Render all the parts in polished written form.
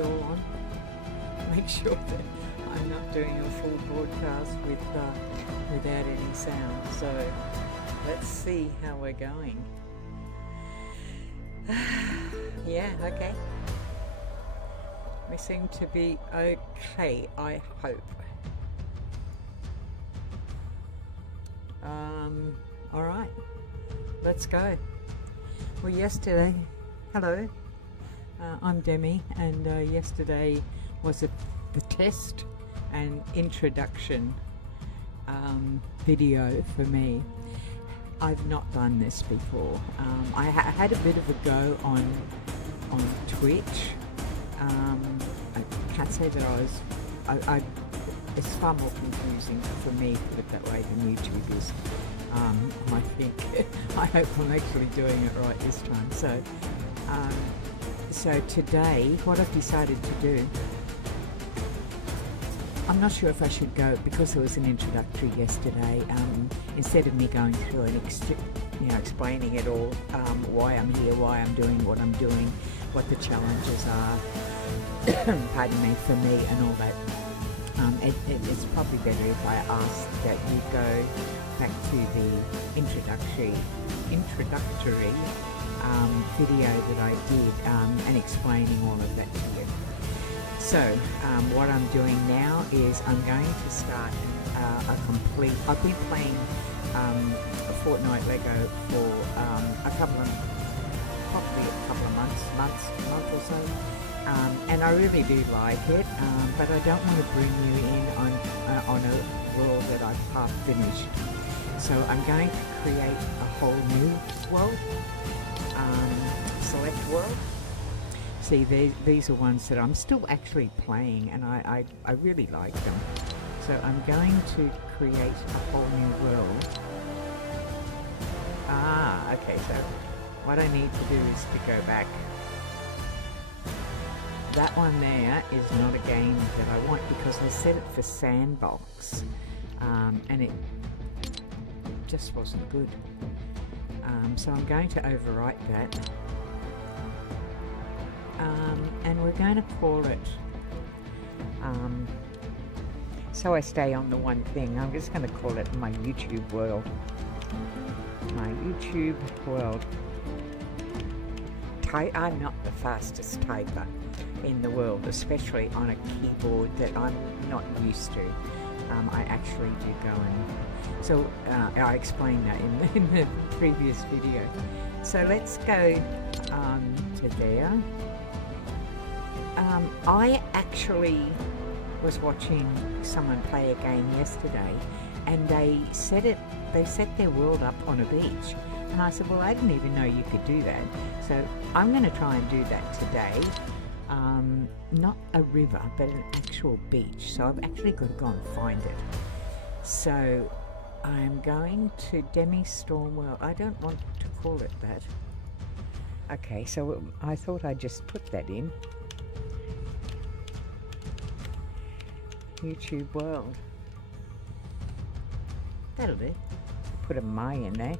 it all on. Make sure that I'm not doing a full broadcast without any sound. So let's see how we're going. Yeah, okay. We seem to be okay, I hope. All right, let's go. Well, yesterday, hello, I'm Demi, and yesterday was the test and introduction video for me. I've not done this before. I had a bit of a go on Twitch. I can't say that it's far more confusing for me, put it that way, than YouTube is. I think. I hope I'm actually doing it right this time. So today, what I've decided to do, I'm not sure if I should go, because there was an introductory yesterday, instead of me going through and explaining it all, why I'm here, why I'm doing what I'm doing, what the challenges are, pardon me, for me and all that. It's probably better if I ask that you go back to the introductory video that I did, and explaining all of that to you. So what I'm doing now is I'm going to start I've been playing Fortnite Lego for probably a couple of month or so. And I really do like it, but I don't want to bring you in on a world that I've half finished. So I'm going to create a whole new world, select world. See, these are ones that I'm still actually playing, and I really like them. So I'm going to create a whole new world. Okay, so what I need to do is to go back. That one there is not a game that I want, because I set it for sandbox, and it just wasn't good. So I'm going to overwrite that, and we're going to call it, so I stay on the one thing, I'm just going to call it my YouTube world. My YouTube world. I'm not the fastest typer in the world, especially on a keyboard that I'm not used to. I actually do go and... So I explained that in the previous video. So let's go to there. I actually was watching someone play a game yesterday, and they set their world up on a beach. And I said, well, I didn't even know you could do that. So I'm going to try and do that today. Not a river, but an actual beach. So I've actually got to go and find it. So I'm going to Demi Storm World. I don't want to call it that. Okay, so I thought I'd just put that in. YouTube World. That'll do. Put a my in there.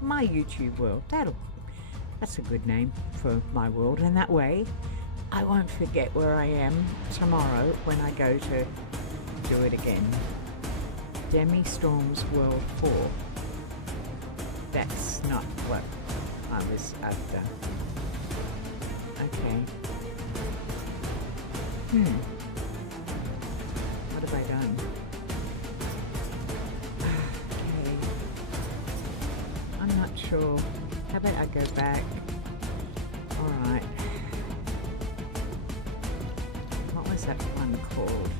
My YouTube World. That's a good name for my world, and that way I won't forget where I am tomorrow when I go to do it again. Demi Storm's World 4. That's not what I was after. Okay. What have I done? Okay. I'm not sure. How about I go back? Alright. What was that one called?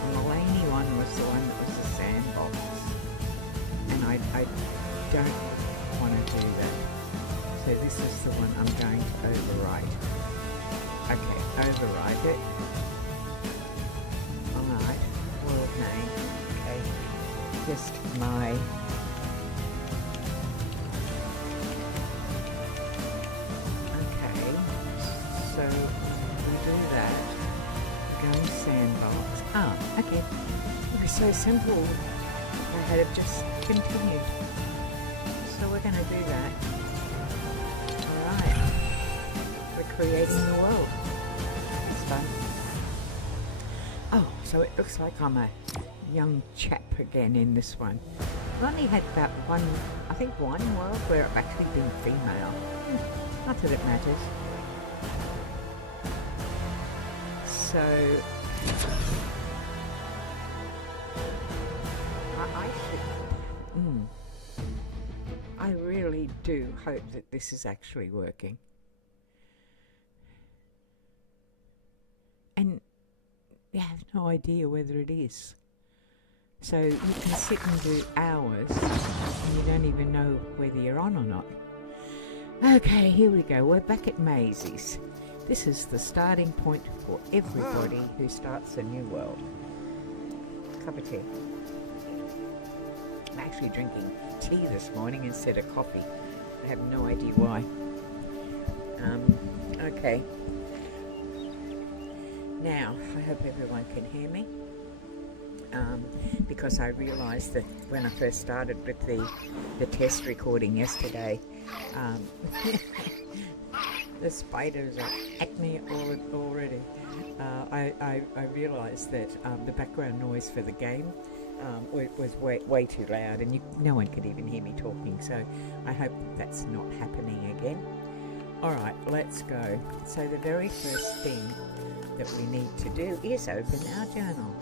The Mulaney one was the one that was the sandbox. And I don't want to do that. So this is the one I'm going to overwrite. Okay, overwrite it. Alright, world name. Okay, just my... Okay, so we do that. Go sandbox. Okay. It was so simple. I had it just continued. So we're going to do that. Alright. We're creating the world. It's fun. Oh, so it looks like I'm a young chap again in this one. I've only had about one world where I've actually been female. Not that it matters. So I really do hope that this is actually working. And you have no idea whether it is. So you can sit and do hours and you don't even know whether you're on or not. Okay, here we go. We're back at Maisie's. This is the starting point for everybody who starts a new world. Cup of tea. I'm actually drinking tea this morning instead of coffee. I have no idea why. Okay. Now, I hope everyone can hear me. Because I realised that when I first started with the test recording yesterday, the spiders are at me already. I realised that the background noise for the game was way too loud, and no one could even hear me talking, so I hope that's not happening again. Alright, let's go. So the very first thing that we need to do is open our journal.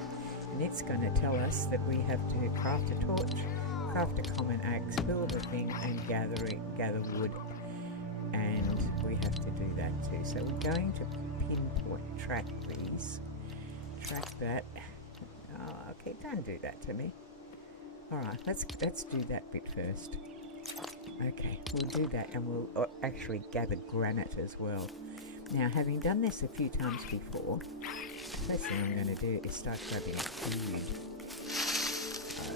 And it's going to tell us that we have to craft a torch, craft a common axe, build a thing, and gather wood. And we have to do that too. So we're going to pinpoint track these. Track that. Oh, okay, don't do that to me. Alright, let's do that bit first. Okay, we'll do that, and we'll actually gather granite as well. Now, having done this a few times before, first thing I'm going to do is start grabbing food.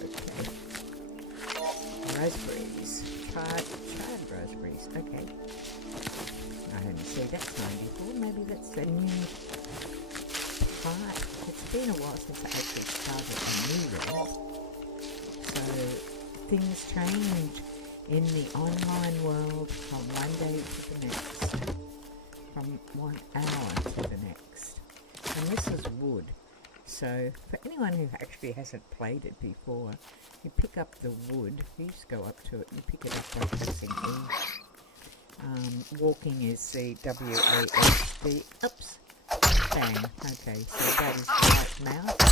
Okay. Raspberries. Charred raspberries. Okay. I hadn't seen that kind before. Maybe that's a new part. It's been a while since I actually started a new world. So, things change in the online world from one day to the next. From 1 hour to the next. And this is wood. So for anyone who actually hasn't played it before, you pick up the wood, you just go up to it, you pick it up by pressing E. Walking is the WASD. Oops. Bang. Okay, so that is right mouse.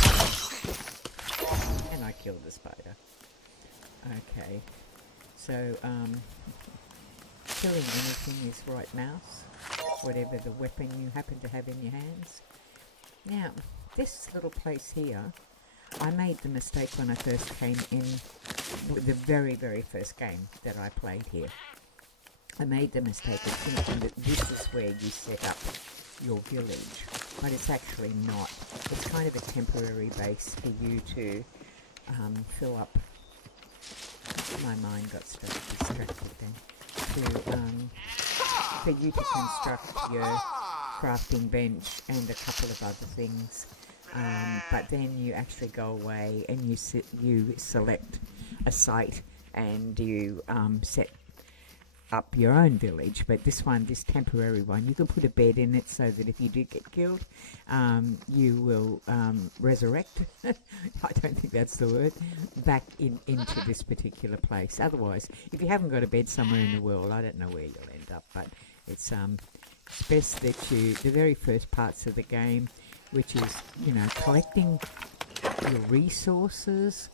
And I killed the spider. Okay. So killing anything is right mouse. Whatever the weapon you happen to have in your hands. Now, this little place here, I made the mistake when I first came in, the very, very first game that I played here. I made the mistake of thinking that this is where you set up your village, but it's actually not. It's kind of a temporary base for you to fill up. My mind got distracted then. For you to construct your crafting bench and a couple of other things, but then you actually go away and you select a site and you set up your own village. But this temporary one, you can put a bed in it so that if you do get killed, you will resurrect. I don't think that's the word. Back into this particular place. Otherwise, if you haven't got a bed somewhere in the world, I don't know where you'll end up. But it's best that the very first parts of the game, which is collecting your resources,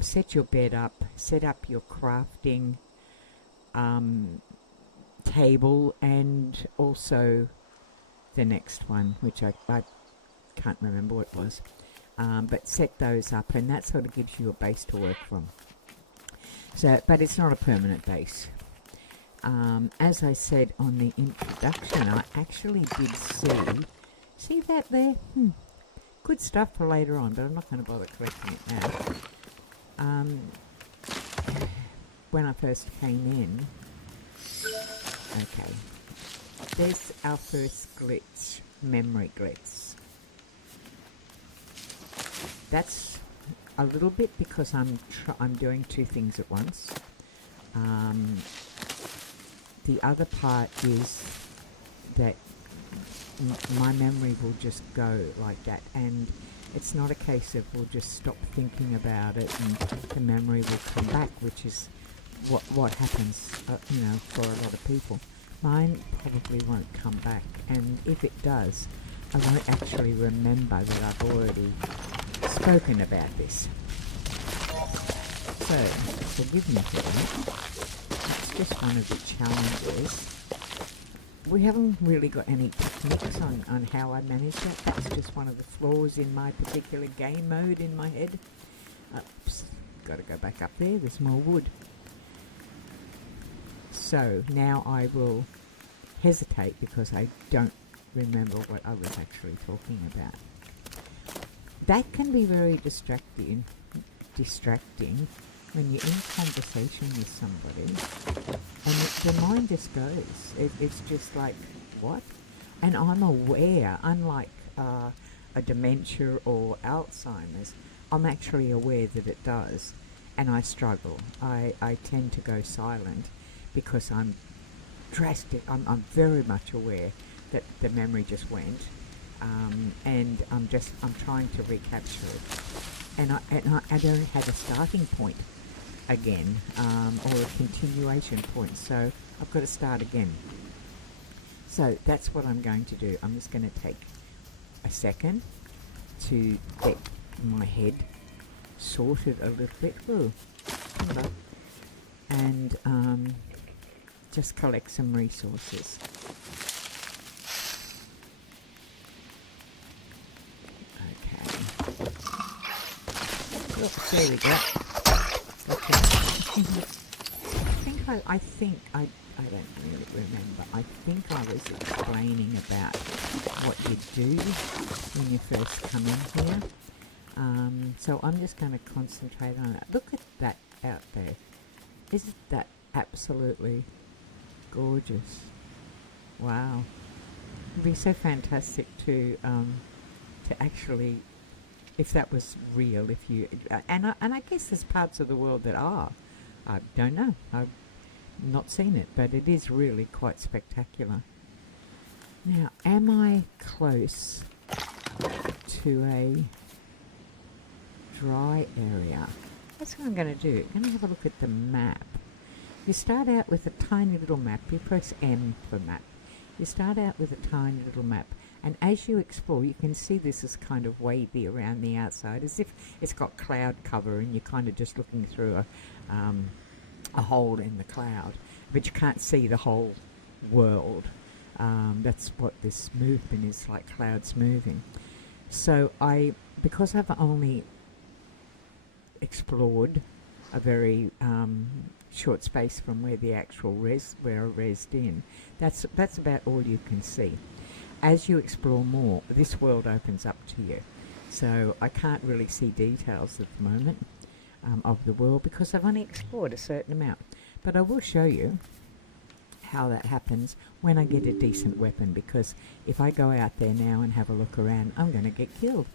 set your bed up, set up your crafting table, and also the next one, which I can't remember what it was, but set those up, and that sort of gives you a base to work from. So, but it's not a permanent base. As I said on the introduction, I actually did see that there? Good stuff for later on, but I'm not going to bother collecting it now. When I first came in, okay, there's our first glitch, memory glitch. That's a little bit because I'm doing two things at once. The other part is that my memory will just go like that, and it's not a case of we'll just stop thinking about it and the memory will come back, which is what happens, you know, for a lot of people. Mine probably won't come back, and if it does, I won't actually remember that I've already spoken about this. So, forgive me for that. It's just one of the challenges. We haven't really got any techniques on how I manage that. That's just one of the flaws in my particular game mode in my head. Oops, got to go back up there. There's more wood. So now I will hesitate because I don't remember what I was actually talking about. That can be very distracting when you're in conversation with somebody and the mind just goes. It's just like, what? And I'm aware, unlike a dementia or Alzheimer's, I'm actually aware that it does, and I struggle. I tend to go silent because I'm I'm very much aware that the memory just went, and I'm trying to recapture it, and I don't have a starting point again, or a continuation point, so I've got to start again. So that's what I'm going to do. I'm just going to take a second to get my head sorted a little bit. Ooh, hello. And just collect some resources. Okay. Look, there we go. Okay. I don't really remember. I think I was explaining about what you do when you first come in here. So I'm just going to concentrate on that. Look at that out there. Isn't that absolutely gorgeous? Wow. It'd be so fantastic to actually, if that was real, if you and I guess there's parts of the world that are. I don't know. I've not seen it, but it is really quite spectacular. Now, am I close to a dry area? That's what I'm going to do. I'm going to have a look at the map. You start out with a tiny little map. You press M for map. You start out with a tiny little map, and as you explore, you can see this is kind of wavy around the outside, as if it's got cloud cover, and you're kind of just looking through a hole in the cloud, but you can't see the whole world. That's what this movement is, like clouds moving. So because I've only explored a very short space from where the actual where I rezzed in, that's about all you can see. As you explore more, this world opens up to you. So I can't really see details at the moment of the world because I've only explored a certain amount. But I will show you how that happens when I get a decent weapon, because if I go out there now and have a look around, I'm going to get killed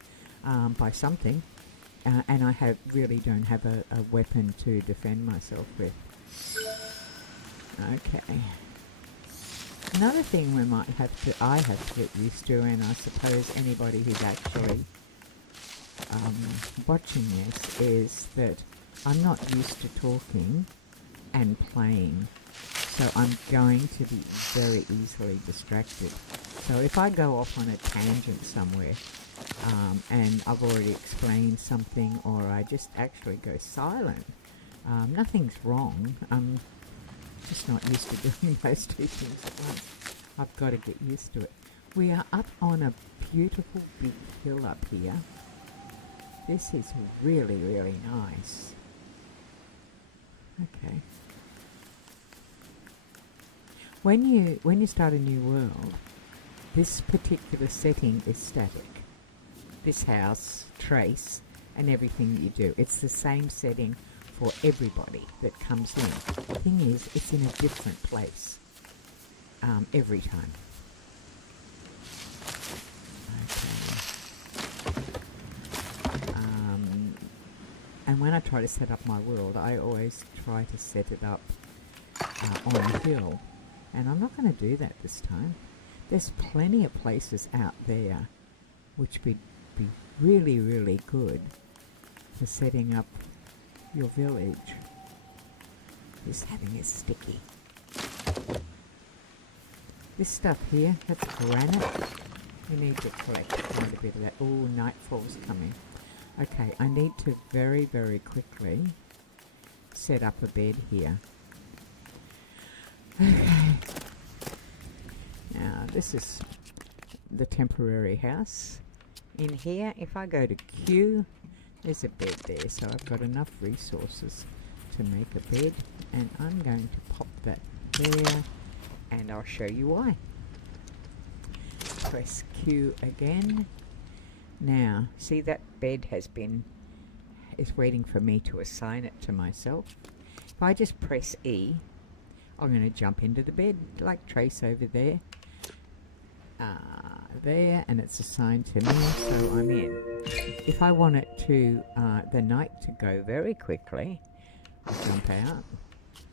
by something. And I really don't have a weapon to defend myself with. Okay. Another thing I have to get used to, and I suppose anybody who's actually watching this, is that I'm not used to talking and playing. So I'm going to be very easily distracted. So if I go off on a tangent somewhere, and I've already explained something, or I just actually go silent, nothing's wrong. I'm just not used to doing those two things at once. I've got to get used to it. We are up on a beautiful big hill up here. This is really, really nice. Okay. When you start a new world, this particular setting is static. This house, trace, and everything that you do. It's the same setting for everybody that comes in. The thing is, it's in a different place every time. Okay. And when I try to set up my world, I always try to set it up on a hill. And I'm not going to do that this time, There's plenty of places out there which would be really, really good for setting up your village. Just having a sticky. This stuff here, that's granite. We need to collect quite a bit of that. Oh, nightfall's coming. Okay, I need to very, very quickly set up a bed here. Okay. Now, this is the temporary house. In here, if I go to Q, there's a bed there, so I've got enough resources to make a bed, and I'm going to pop that there, and I'll show you why. Press Q again. Now, see that bed is waiting for me to assign it to myself. If I just press E, I'm going to jump into the bed, like Trace over there. There, and it's assigned to me, so I'm in. If I want it to, the night to go very quickly, I'll jump out,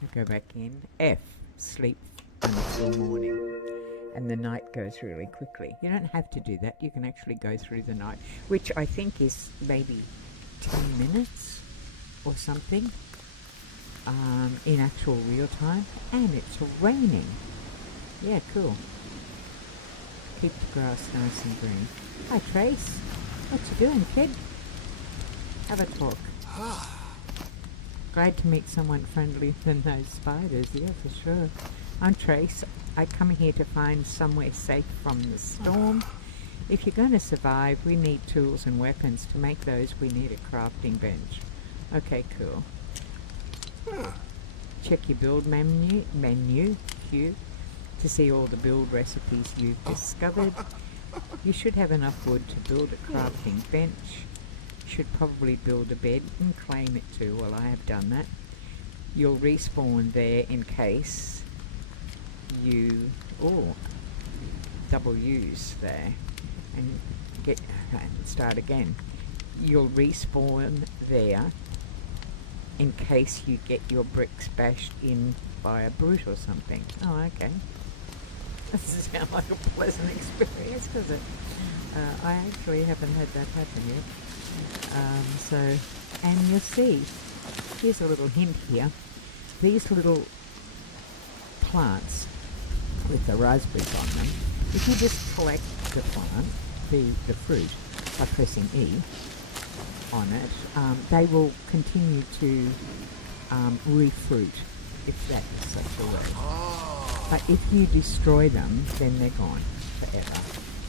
I'll go back in, F, sleep until morning. And the night goes really quickly. You don't have to do that. You can actually go through the night, which I think is maybe 10 minutes or something in actual real time. And it's raining. Yeah, cool. Keep the grass nice and green. Hi, Trace. What you doing, kid? Have a talk. Glad to meet someone friendlier than those spiders. Yeah, for sure. I'm Trace. I come here to find somewhere safe from the storm. If you're going to survive, we need tools and weapons. To make those, we need a crafting bench. Okay, cool. Check your build menu, Q, to see all the build recipes you've discovered. You should have enough wood to build a crafting bench. You should probably build a bed and claim it too. Well, I have done that. You'll respawn there in case you double use there and start again. You'll respawn there in case you get your bricks bashed in by a brute or something. Oh, okay. That sounds like a pleasant experience, does it? I actually haven't had that happen yet. And you'll see, here's a little hint here. These little plants with the raspberries on them, if you just collect the plant, the fruit, by pressing E on it, they will continue to refruit, if that is such a word. But if you destroy them, then they're gone forever,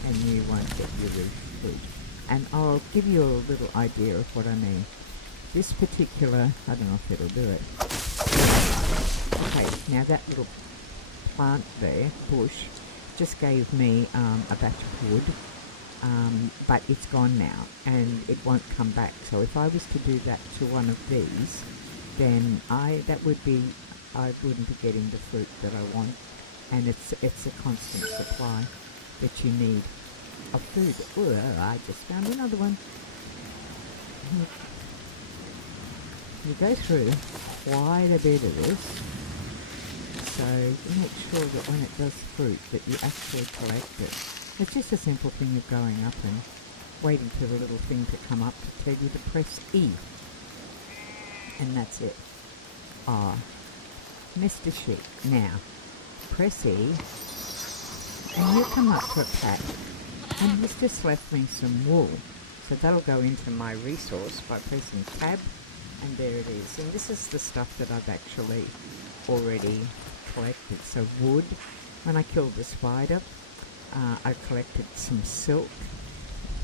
and you won't get your refruit. And I'll give you a little idea of what I mean. This particular, I don't know if it'll do it. Okay, now that little plant there, bush, just gave me a batch of wood, but it's gone now, and it won't come back. So if I was to do that to one of these, then I wouldn't be getting the fruit that I want, and it's a constant supply that you need of food. Oh, I just found another one. You go through quite a bit of this, so make sure that when it does fruit that you actually collect it. It's just a simple thing of going up and waiting for the little thing to come up to tell you to press E, and that's it. Mr. Sheep. Now press E and you come up to a patch, and he's just left me some wool, so that'll go into my resource by pressing tab, and there it is. And this is the stuff that I've actually already collected. So wood, when I killed the spider, I collected some silk.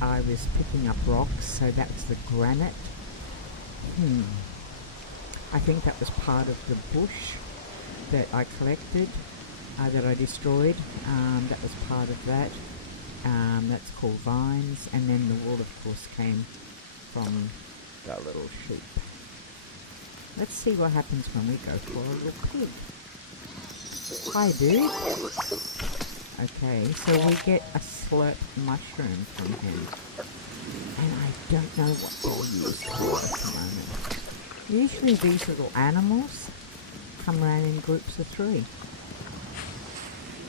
I was picking up rocks, so that's the granite. I think that was part of the bush that I collected, that I destroyed. That was part of that. That's called vines, and then the wool, of course, came from the little sheep. Let's see what happens when we go for a little peek. Hi, dude. Okay, so we get a slurp mushroom from him, and I don't know what to use for at the moment. Usually these little animals come around in groups of 3.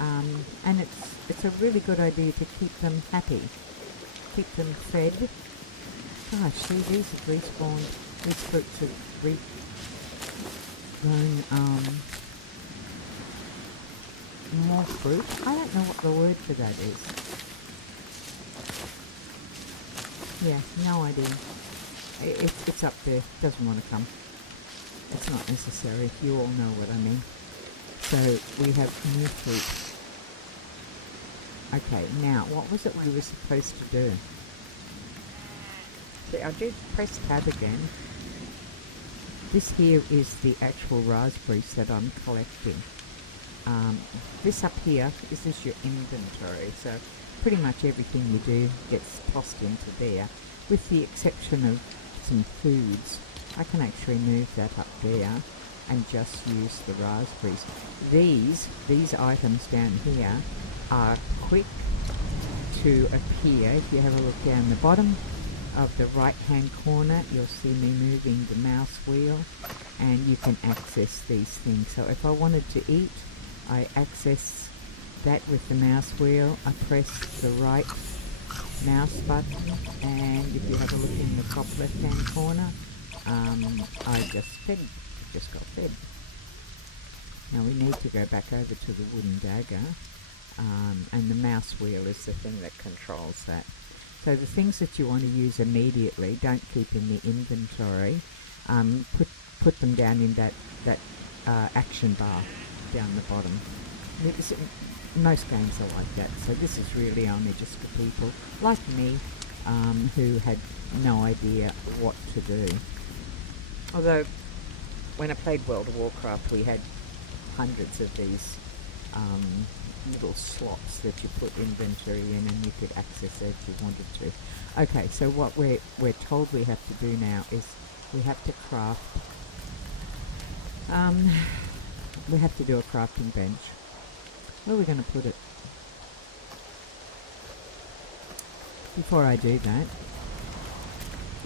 And it's a really good idea to keep them happy, keep them fed. Gosh, see, these have respawned. These fruits have grown more fruit. I don't know what the word for that is. Yeah, no idea. It's up there. Doesn't want to come. It's not necessary. You all know what I mean. So we have new fruit. Okay, now what was it we were supposed to do? See, I did press tab again. This here is the actual raspberries that I'm collecting. This up here, is this your inventory? So pretty much everything you do gets tossed into there, with the exception of some foods. I can actually move that up there and just use the raspberries. These items down here are quick to appear. If you have a look down the bottom of the right hand corner, you'll see me moving the mouse wheel, and you can access these things. So if I wanted to eat, I access that with the mouse wheel. I press the right mouse button, and if you have a look in the top left hand corner, I just got fed. Now we need to go back over to the wooden dagger, and the mouse wheel is the thing that controls that. So the things that you want to use immediately, don't keep in the inventory. Put them down in that action bar down the bottom. Most games are like that, so this is really only just for people like me who had no idea what to do. Although when I played World of Warcraft, we had hundreds of these little slots that you put inventory in, and you could access it if you wanted to. Okay, so what we're told we have to do now is we have to craft. We have to do a crafting bench. Where are we going to put it? Before I do that,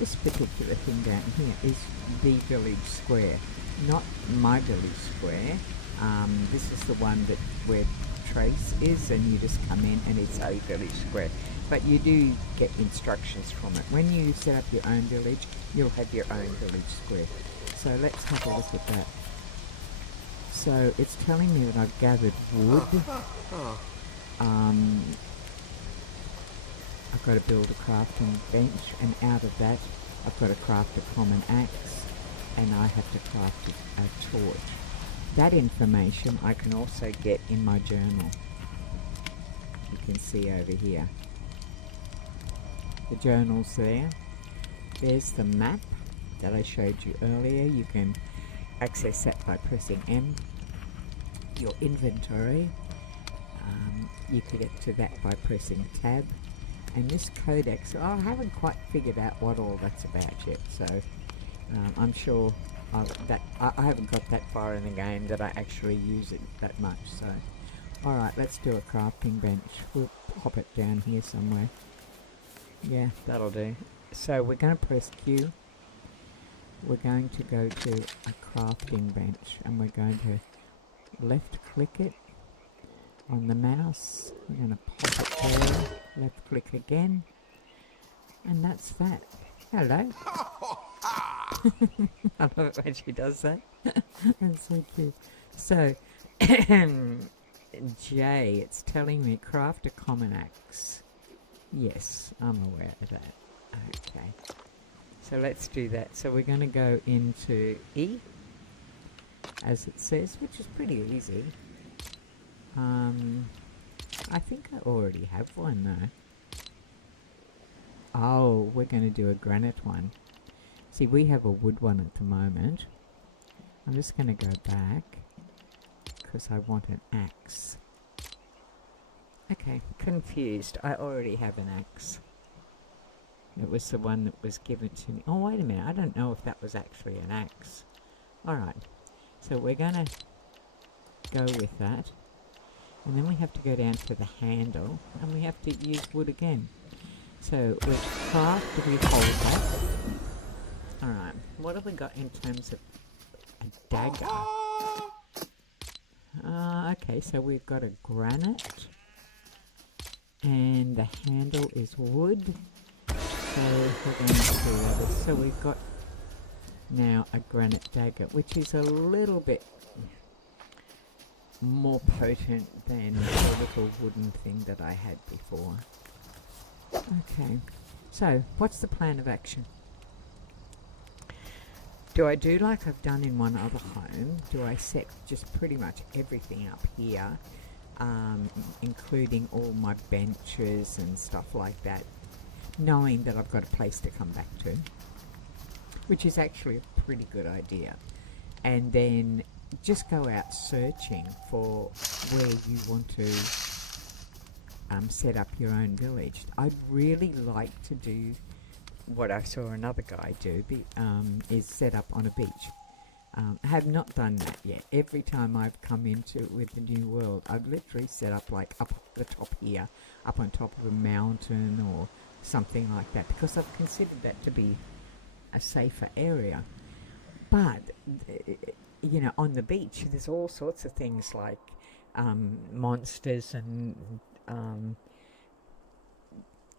this particular thing down here is the village square, not my village square. This is the one that where Trace is, and you just come in and it's a village square. But you do get instructions from it. When you set up your own village, you'll have your own village square. So let's have a look at that. So it's telling me that I've gathered wood. I've got to build a crafting bench, and out of that I've got to craft a common axe, and I have to craft a torch. That information I can also get in my journal. You can see over here. The journal's there. There's the map that I showed you earlier. You can access that by pressing M. Your inventory, you could get to that by pressing tab. And this codex, I haven't quite figured out what all that's about yet, so I'm sure I haven't got that far in the game that I actually use it that much. So alright, let's do a crafting bench. We'll pop it down here somewhere. Yeah, that'll do. So we're going to press Q. We're going to go to a crafting bench, and we're going to left click it on the mouse. We're going to pop it there, left click again, and that's that. Hello. I love it when she does that. That's so cute. So J, it's telling me craft a common axe. Yes, I'm aware of that. Okay. So let's do that. So we're going to go into E, as it says, which is pretty easy. I think I already have one though. Oh, we're going to do a granite one. See, we have a wood one at the moment. I'm just going to go back because I want an axe. Okay, confused. I already have an axe. It was the one that was given to me. Oh, wait a minute. I don't know if that was actually an axe. Alright. So we're going to go with that. And then we have to go down to the handle. And we have to use wood again. So we craft, we hold that. Alright. What have we got in terms of a dagger? Okay, so we've got a granite, and the handle is wood. So we're going to do this. So we've got now a granite dagger, which is a little bit more potent than the little wooden thing that I had before. Okay, so what's the plan of action? Do I do like I've done in one other home? Do I set just pretty much everything up here, including all my benches and stuff like that, knowing that I've got a place to come back to, which is actually a pretty good idea. And then just go out searching for where you want to set up your own village. I'd really like to do what I saw another guy do, is set up on a beach. I have not done that yet. Every time I've come into it with the new world, I've literally set up like up the top here, up on top of a mountain or something like that, because I've considered that to be a safer area. But you know, on the beach there's all sorts of things like monsters and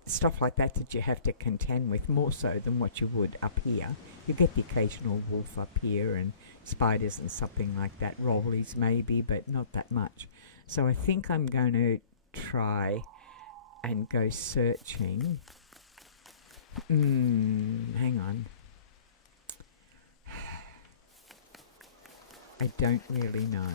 stuff like that that you have to contend with, more so than what you would up here. You get the occasional wolf up here and spiders and something like that, rollies maybe, but not that much. So I think I'm going to try and go searching. Hang on. I don't really know.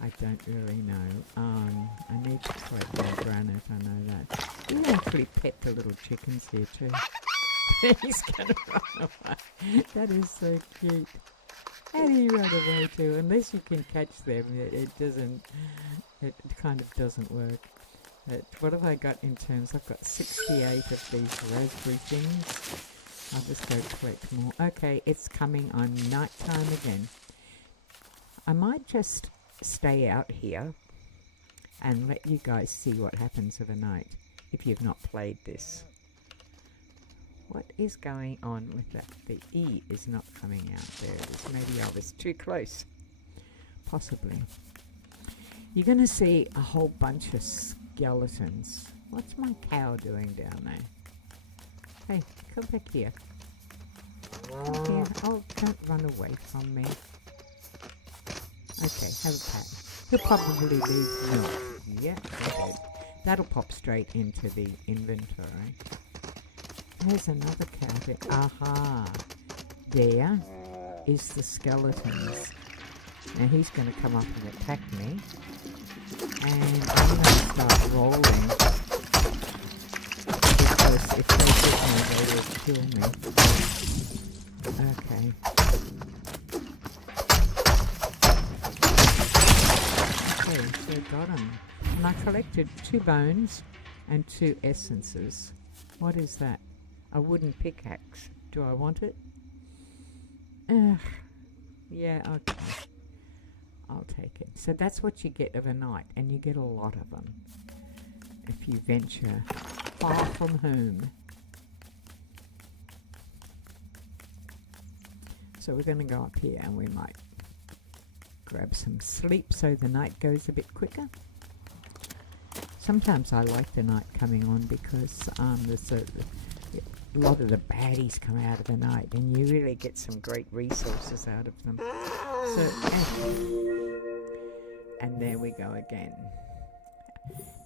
I don't really know. I need to collect more granite, I know that. You can actually pet the little chickens here too. He's gonna run away. That is so cute. How do you run away to? Unless you can catch them, it kind of doesn't work. But what have I got in terms? I've got 68 of these raspberry things. I'll just go collect more. Okay, it's coming on night time again. I might just stay out here and let you guys see what happens overnight if you've not played this. What is going on with that? The E is not coming out. There it is. Maybe I was too close. Possibly. You're going to see a whole bunch of skeletons. What's my cow doing down there? Hey, come back here. Come here. Oh, don't run away from me. Okay, have a pat. He'll probably leave milk. Yeah, okay. That'll pop straight into the inventory. There's another cow there. Aha! There is the skeletons. Now he's going to come up and attack me. And I'm going to start rolling. Because if they get me, they will kill me. Okay. So got him. And I collected 2 bones and 2 essences. What is that? A wooden pickaxe. Do I want it? Yeah, okay. I'll take it. So that's what you get overnight, and you get a lot of them if you venture far from home. So we're going to go up here and we might grab some sleep so the night goes a bit quicker. Sometimes I like the night coming on because there's a lot of the baddies come out of the night and you really get some great resources out of them. So, and there we go again.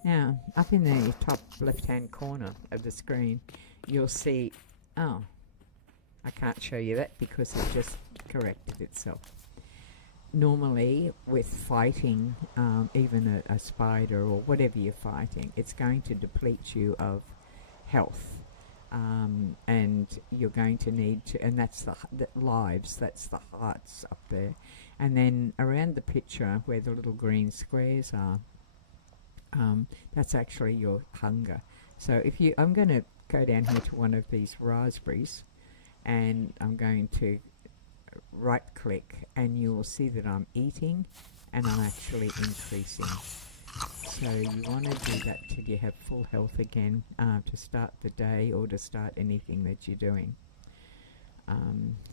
Now, up in the top left-hand corner of the screen, you'll see, oh, I can't show you that because it just corrected itself. Normally, with fighting, even a spider or whatever you're fighting, it's going to deplete you of health. And you're going to need to, and that's the lives, that's the hearts up there. And then around the picture where the little green squares are, that's actually your hunger. So if you, I'm going to go down here to one of these raspberries, and I'm going to right click, and you'll see that I'm eating and I'm actually increasing. So you want to do that till you have full health again, to start the day or to start anything that you're doing.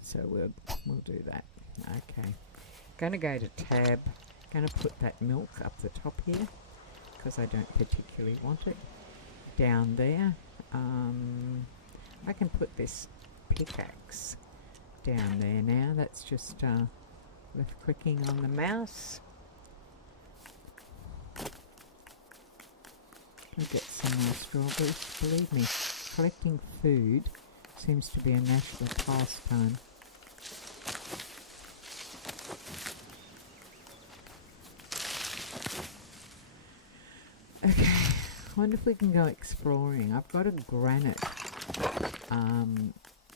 So we'll do that. Okay, going to go to tab Going to put that milk up the top here because I don't particularly want it. Down there, I can put this pickaxe down there now. That's just left clicking on the mouse. I'll get some more strawberries. Believe me, collecting food seems to be a national pastime. Okay, I wonder if we can go exploring. I've got a granite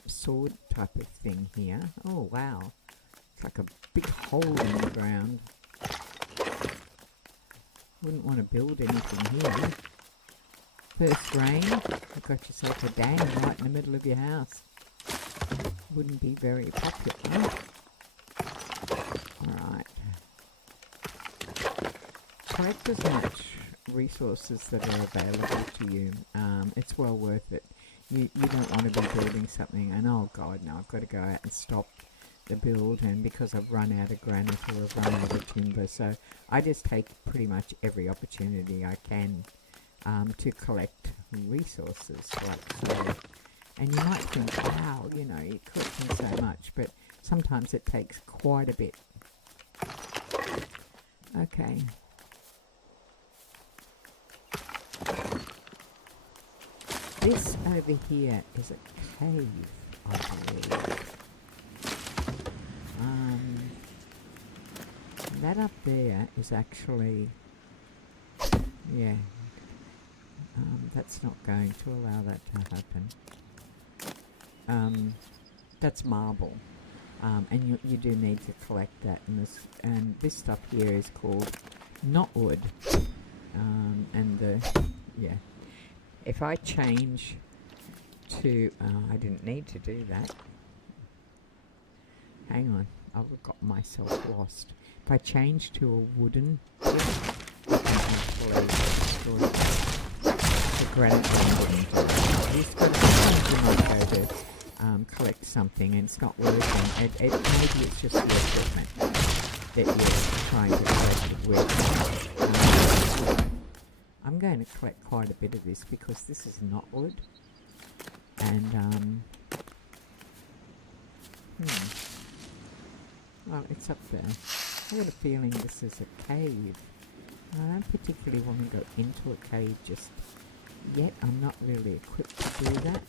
sword type of thing here. Oh wow, it's like a big hole in the ground. Wouldn't want to build anything here. First rain, you've got yourself a dam right in the middle of your house. Wouldn't be very popular. Alright. Collect as much resources that are available to you. It's well worth it. You don't want to be building something and oh god, no, I've got to go out and stop the build, and because I've run out of granite or I've run out of timber, so I just take pretty much every opportunity I can to collect resources like so. And you might think, wow, you know, you're collecting so much, but sometimes it takes quite a bit. Okay. This over here is a cave, I believe. That up there is actually, yeah, that's not going to allow that to happen. That's marble, and you do need to collect that. And this stuff here is called knotwood, yeah. If I change to, I didn't need to do that. Hang on, I've got myself lost. If I change to a wooden chip, I can actually destroy the granite wooden chip. You've got to sometimes you might go to collect something and it's not working. Maybe it's just the equipment that you're trying to collect it with. I'm going to collect quite a bit of this because this is knotwood. And, well, it's up there. I got a feeling this is a cave. I don't particularly want to go into a cave just yet. I'm not really equipped to do that.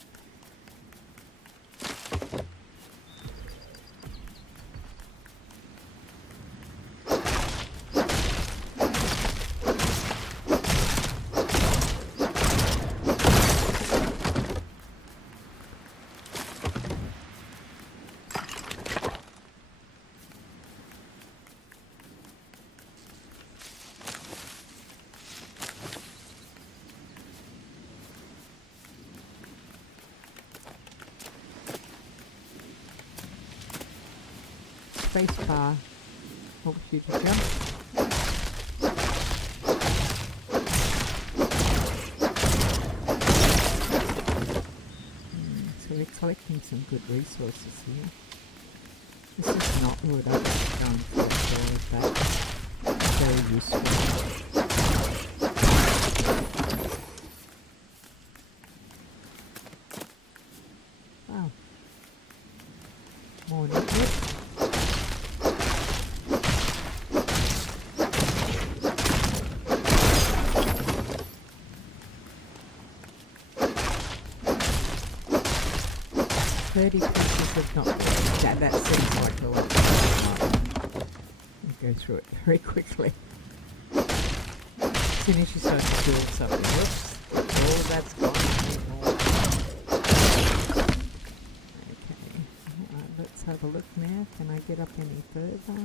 Space bar helps you to jump. So we're collecting some good resources here. This is not wood. I'm just going for a sword. That's very useful. Oh. More wood. Pieces of not that seems like a lot. We'll go through it very quickly. As soon as you start to build something, whoops, all that's gone. Okay, let's have a look now. Can I get up any further?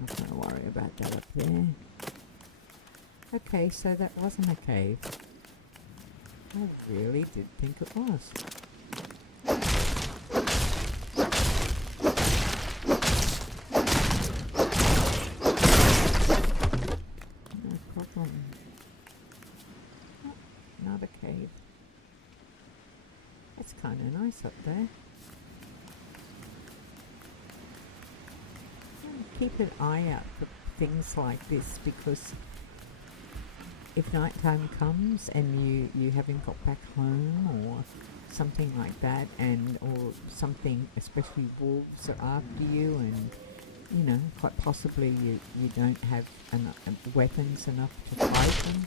Not going to worry about that up there. Okay, so that wasn't a cave. I really did think it was. No problem. Oh, not a cave. It's kind of nice up there. Keep an eye out for things like this, because if nighttime comes and you haven't got back home or something like that, and or something, especially wolves are after you, and you know, quite possibly you don't have weapons enough to fight them,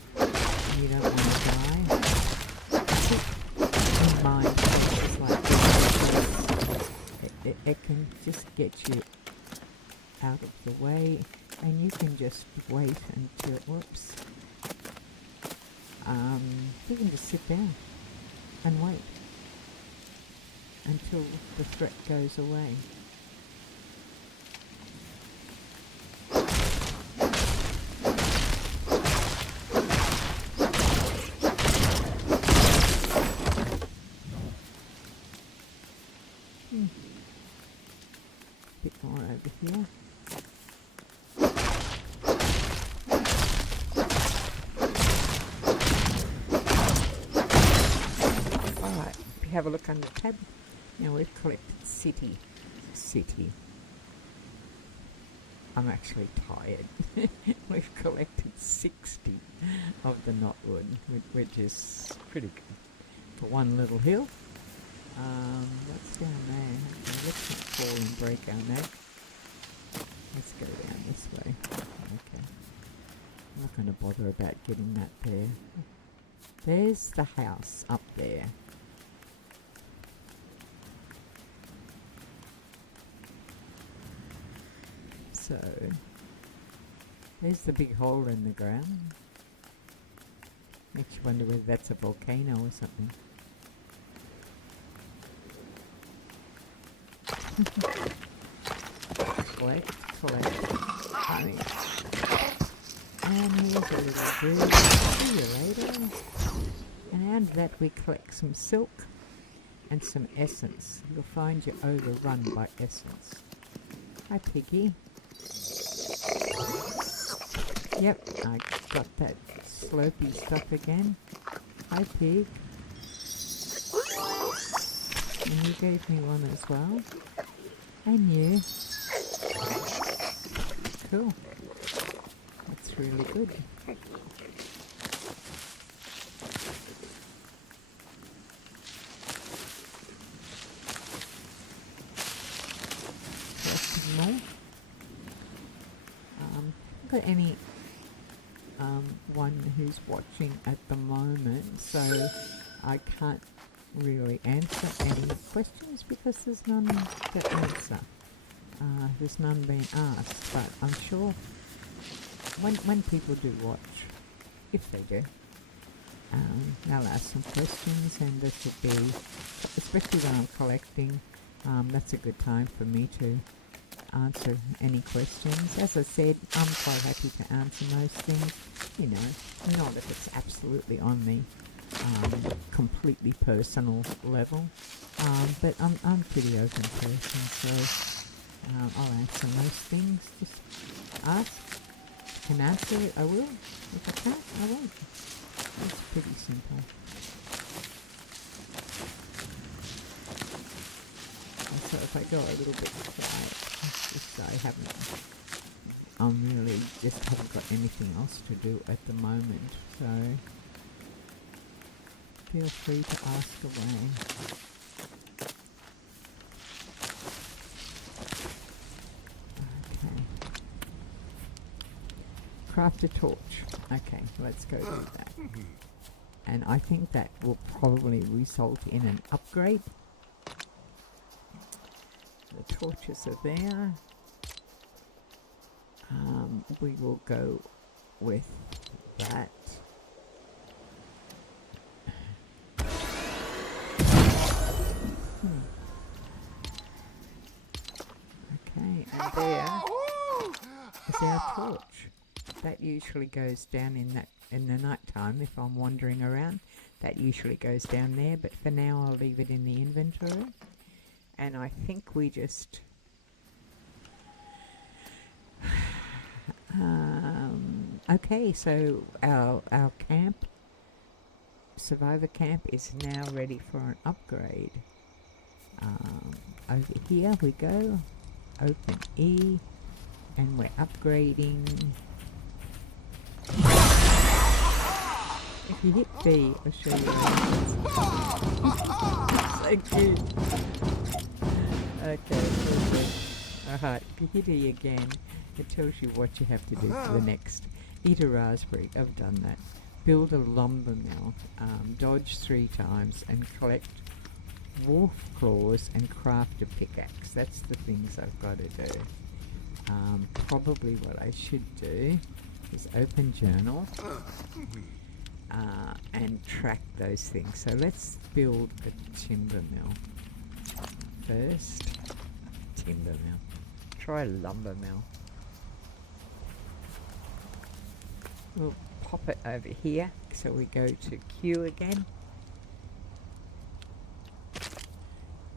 and you don't want to die, keep in mind things like this. It can just get you out of the way, and you can just wait until, whoops, you can just sit down and wait until the threat goes away. Bit more over here. Alright, if you have a look under tab, now we've collected city. I'm actually tired. We've collected 60 of the knotwood, which is pretty good for one little hill. What's down there? Okay, let's not fall and break our neck. Let's go down this way. Okay. I'm not going to bother about getting that there. There's the house up there. So, there's the big hole in the ground. Makes you wonder whether that's a volcano or something. collect. Honey. And here's a little bridge. See you later. And out of that we collect some silk and some essence. You'll find you're overrun by essence. Hi, Piggy. Yep, I got that slurpy stuff again. Hi, Pig. And you gave me one as well. And you. Cool. That's really good. More. Got any one who's watching at the moment, so I can't really answer any questions because there's none to answer. There's none being asked, but I'm sure when people do watch, if they do, they'll ask some questions, and this will be, especially when I'm collecting, that's a good time for me to answer any questions. As I said, I'm quite happy to answer most things, you know, not if it's absolutely on the completely personal level, but I'm a pretty open person, so I'll answer most things. Just ask, can answer it, I will. If I can't, I won't. It's pretty simple. So if I go a little bit quiet, just really just haven't got anything else to do at the moment, so feel free to ask away. Okay. Craft a torch. Okay, let's go do that. And I think that will probably result in an upgrade. The torches are there. We will go with that. Okay, and there is our torch. That usually goes down in the night time if I'm wandering around. That usually goes down there, but for now I'll leave it in the inventory. And I think we just okay, so our camp survivor camp is now ready for an upgrade. Over here we go. Open E, and we're upgrading. If you hit B, I'll show you what it is. So cute. Okay, perfect. Alright, if you hit E again, it tells you what you have to do for the next. Eat a raspberry. I've done that. Build a lumber mill. Dodge 3 times and collect wolf claws and craft a pickaxe. That's the things I've got to do. Probably what I should do is open journal and track those things. So let's build a timber mill first. Timber mill. Try lumber mill. We'll pop it over here. So we go to Q again.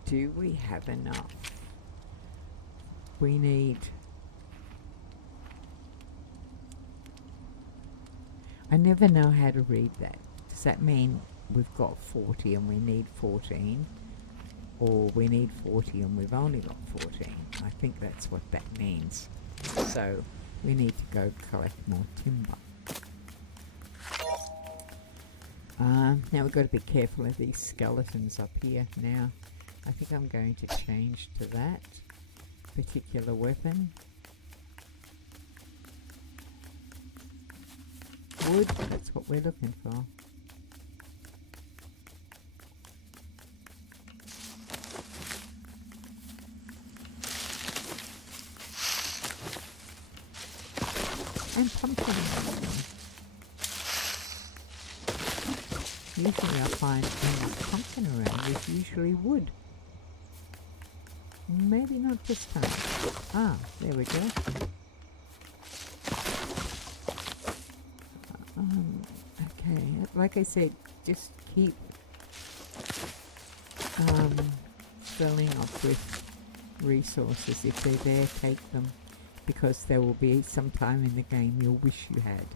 Do we have enough? We need... I never know how to read that. Does that mean we've got 40 and we need 14? Or we need 40 and we've only got 14? I think that's what that means. So we need to go collect more timber. Now we've got to be careful of these skeletons up here now. I think I'm going to change to that particular weapon. Wood, that's what we're looking for. And pumpkin. Usually I find pumpkin around is usually wood. Maybe not this time. Ah, there we go. Okay, like I said, just keep filling up with resources. If they're there, take them, because there will be some time in the game you'll wish you had.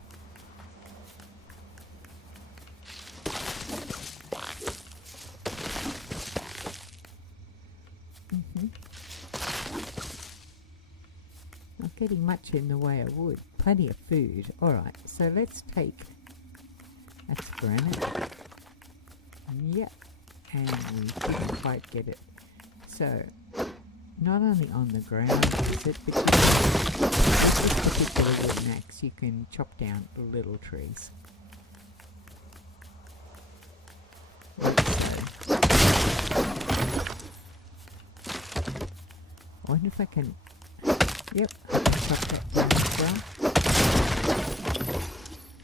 Not getting much in the way of wood. Plenty of food. Alright, so let's take... That's granite. Yep. And we didn't quite get it. So, not only on the ground is it, because with this particular wooden axe you can chop down little trees. I wonder if I can... Yep, I can chop that down as well.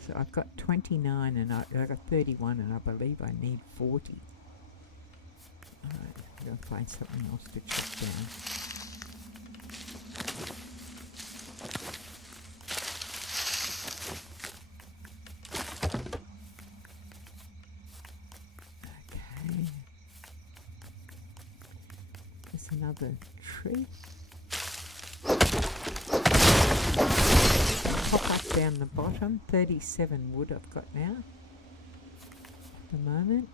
So I've got 29 and I've got 31 and I believe I need 40. Alright, I'm going to find something else to chop down. Okay. There's another tree. Pop up down the bottom. 37 wood I've got now at the moment.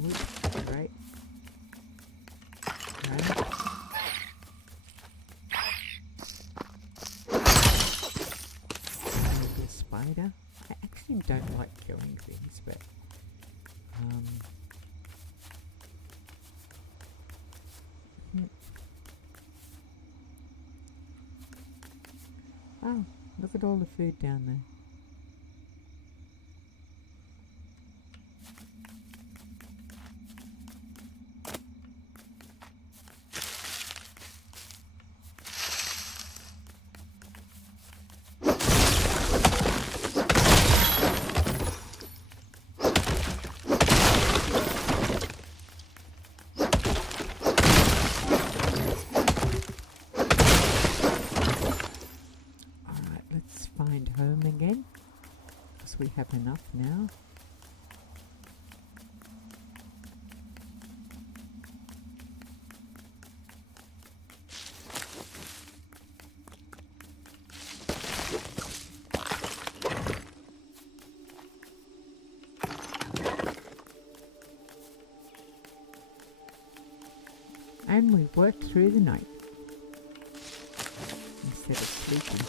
Wood, great. Right. There's a spider. I actually don't like killing things, but oh, look at all the food down there. Find home again, because we have enough now. And we worked through the night instead of sleeping.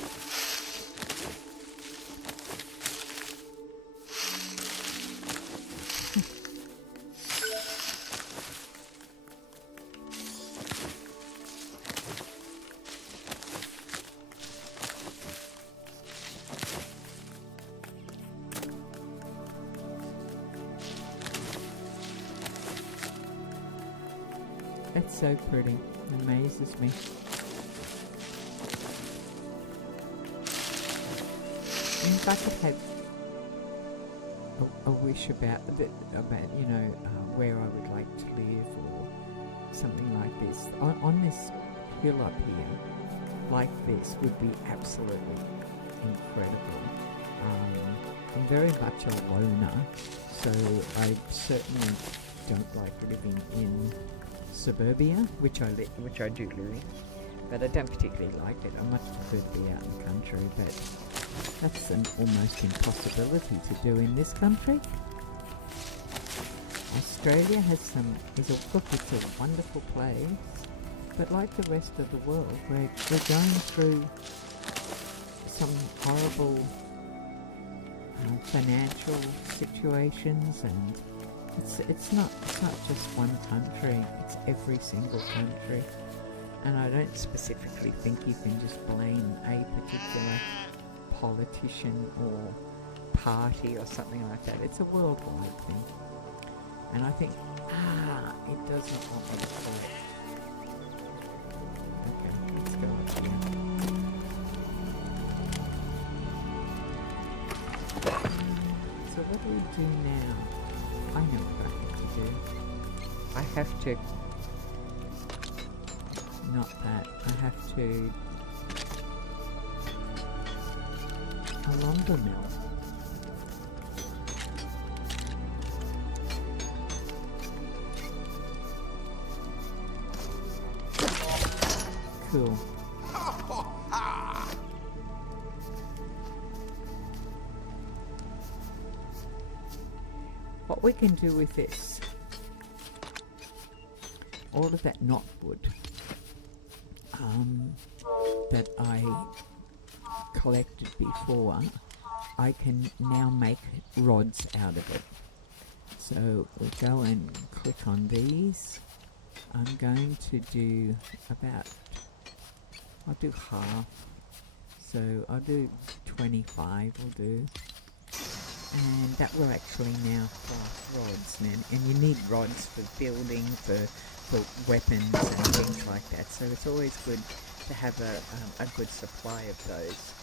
It's so pretty. It amazes me. If I could have a wish about you know, where I would like to live or something like this, on this hill up here, like this, would be absolutely incredible. I'm very much a loner, so I certainly don't like living in suburbia, which I do live in, but I don't particularly like it. I much prefer to be out in the country, but that's an almost impossibility to do in this country. Australia is a wonderful place, but like the rest of the world, we're going through some horrible financial situations, and it's not just one country, it's every single country. And I don't specifically think you can just blame a particular politician or party or something like that. It's a worldwide thing. And I think, it does not want me to play. Okay, let's go up here. So what do we do now? I know what I have to do. Not that. I have to... a lumber mill. Cool. What we can do with this, all of that knotwood that I collected before, I can now make rods out of it. So we go and click on these. I'm going to do I'll do half. So I'll do 25 will do. And that will actually now craft rods, and you need rods for building, for weapons and things like that. So it's always good to have a good supply of those.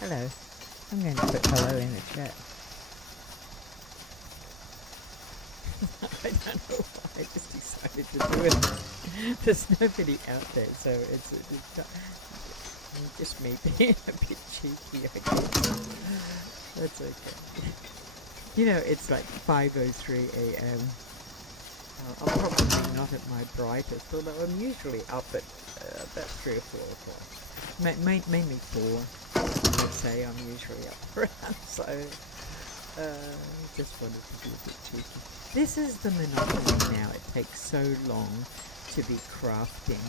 Hello. I'm going to put hello in the chat. I don't know why, I just decided to do it. There's nobody out there, so it's just me being a bit cheeky, I guess. That's okay. You know, it's like 5:03 a.m. I'm probably not at my brightest, although I'm usually up at about 3 or 4 o'clock. Mainly 4. I'd say I'm usually up around, so just wanted to be a bit cheeky. This is the monopoly now. It takes so long to be crafting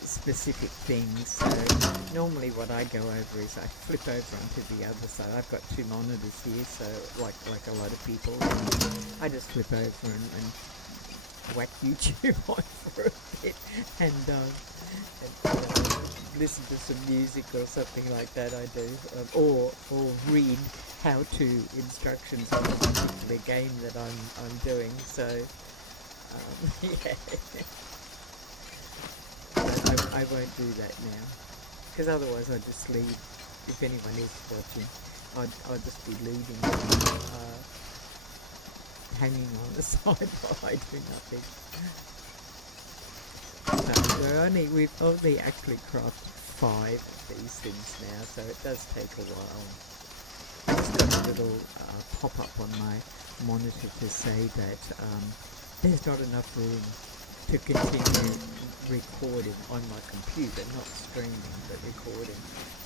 specific things. So normally what I go over is I flip over onto the other side. I've got 2 monitors here, so like a lot of people, I just flip over and whack YouTube on for a bit and listen to some music or something like that. I do, or read how-to instructions on a particular game that I'm doing. So yeah, I won't do that now, because otherwise I'll just leave. If anyone is watching, I'll just be leaving, hanging on the side while I do nothing. No, we've only actually crafted 5 of these things now, so it does take a while. I just got a little pop-up on my monitor to say that there's not enough room to continue recording on my computer, not streaming, but recording.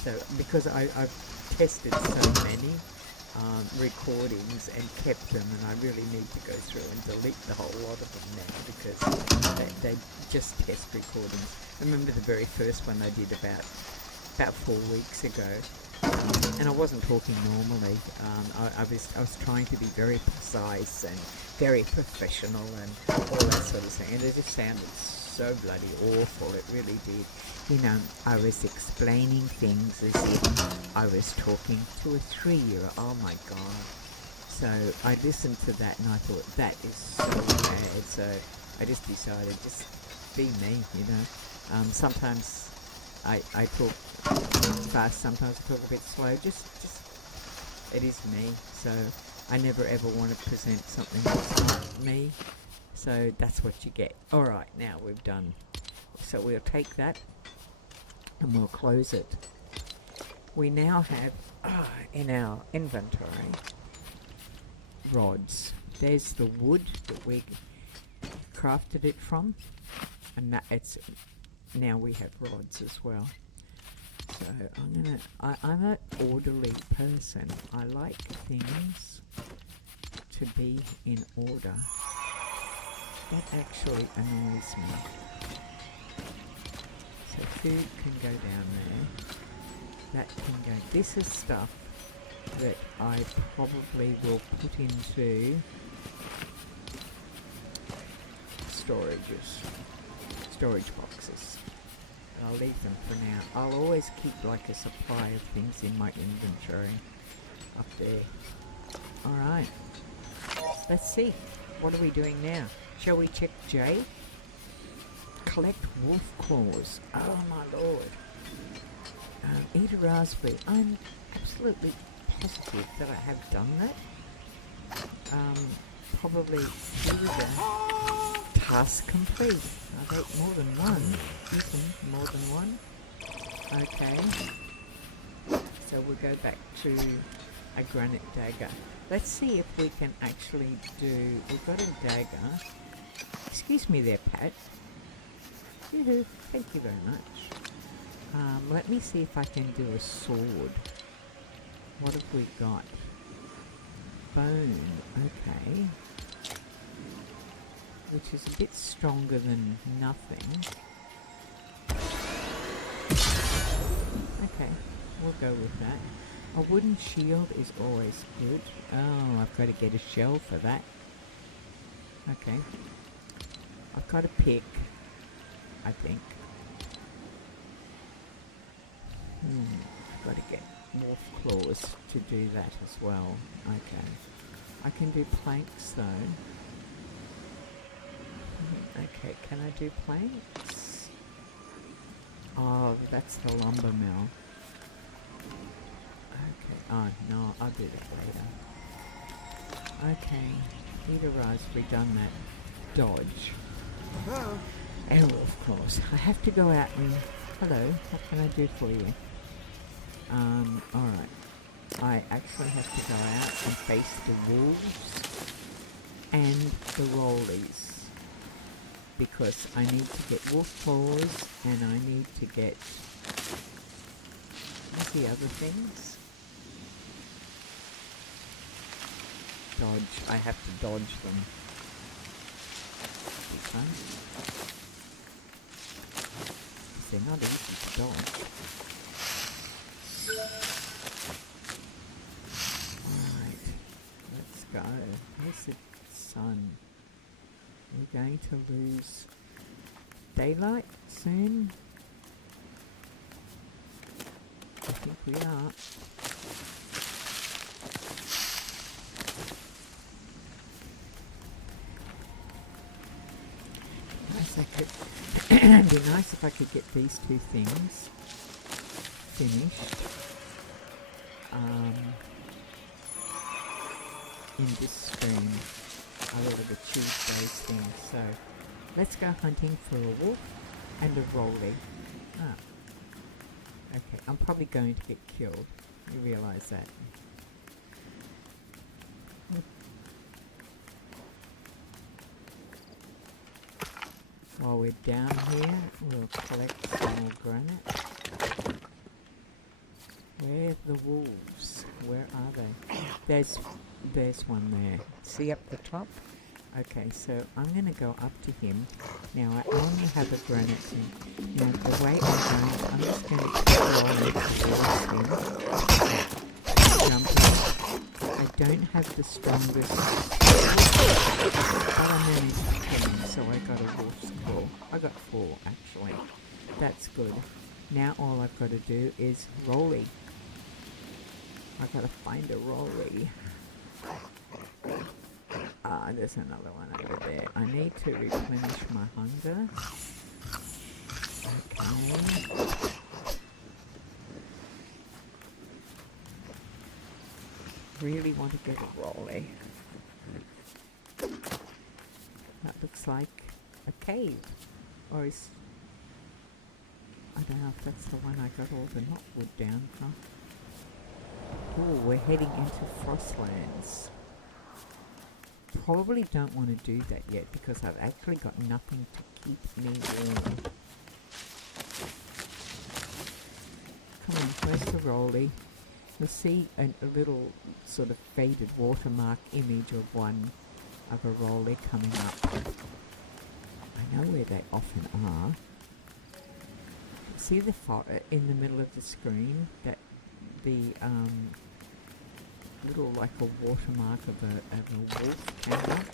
So because I've tested so many recordings and kept them, and I really need to go through and delete the whole lot of them now because they just test recordings. I remember the very first one I did about 4 weeks ago, and I wasn't talking normally. I was trying to be very precise and very professional and all that sort of thing, and it just sounded so bloody awful. It really did. You know, I was explaining things as if I was talking to a 3-year-old. Oh my god. So I listened to that and I thought, that is so bad. So I just decided, just be me, you know. Sometimes I talk fast, sometimes I talk a bit slow. Just it is me. So I never ever want to present something that's not me. So that's what you get. Alright, now we've done. So we'll take that and we'll close it. We now have in our inventory rods. There's the wood that we crafted it from, and that now we have rods as well. So I'm an orderly person. I like things to be in order. That actually annoys me. So food can go down there. That can go. This is stuff that I probably will put into storage boxes. I'll leave them for now. I'll always keep like a supply of things in my inventory up there. Alright. Let's see. What are we doing now? Shall we check J? Collect wolf claws. Oh my lord. Eat a raspberry. I'm absolutely positive that I have done that. Probably here we go. Task complete. I've ate more than one. Eaten more than one. Okay. So we'll go back to a granite dagger. Let's see if we can actually do... We've got a dagger. Excuse me there, Pat. Yoo-hoo. Thank you very much. Let me see if I can do a sword. What have we got? Bone. Okay. Which is a bit stronger than nothing. Okay, we'll go with that. A wooden shield is always good. Oh, I've got to get a shell for that. Okay. I've got a pick, I think. I've got to get wolf claws to do that as well. Okay. I can do planks though. Okay, can I do planks? Oh, that's the lumber mill. Okay, oh no, I'll do that later. Okay, eat a raspberry, done that. Dodge. And wolf claws. I have to go out and... Hello, what can I do for you? Alright. I actually have to go out and face the wolves and the rollies. Because I need to get wolf claws and I need to get what's the other things? Dodge. I have to dodge them. They're not easy to dodge. Alright, let's go. Where's the sun? We're going to lose daylight soon. I think we are. Nice, I could it'd be nice if I could get these two things finished in this stream. I will achieve those things. So let's go hunting for a wolf and a rolly. Okay, I'm probably going to get killed. You realise that. While we're down here, we'll collect some more granite. Where are the wolves? Where are they? There's one there. See up the top? Okay, so I'm going to go up to him. Now I only have a granite thing. Now the way I'm just going to roll towards him. Jumping. I don't have the strongest, but I managed to kill him, so I got a wolf's claw. I got 4 actually. That's good. Now all I've got to do is rolly. I've got to find a rolly. There's another one over there. I need to replenish my hunger. Okay. Really want to get a rolly. That looks like a cave. Or is... I don't know if that's the one I got all the knotwood down from. Oh, we're heading into Frostlands. Probably don't want to do that yet because I've actually got nothing to keep me warm. Come on, where's the rolly? You'll see a little sort of faded watermark image of one of a rolly coming up. I know where they often are. See the in the middle of the screen, that the little like a watermark of a wolf camera.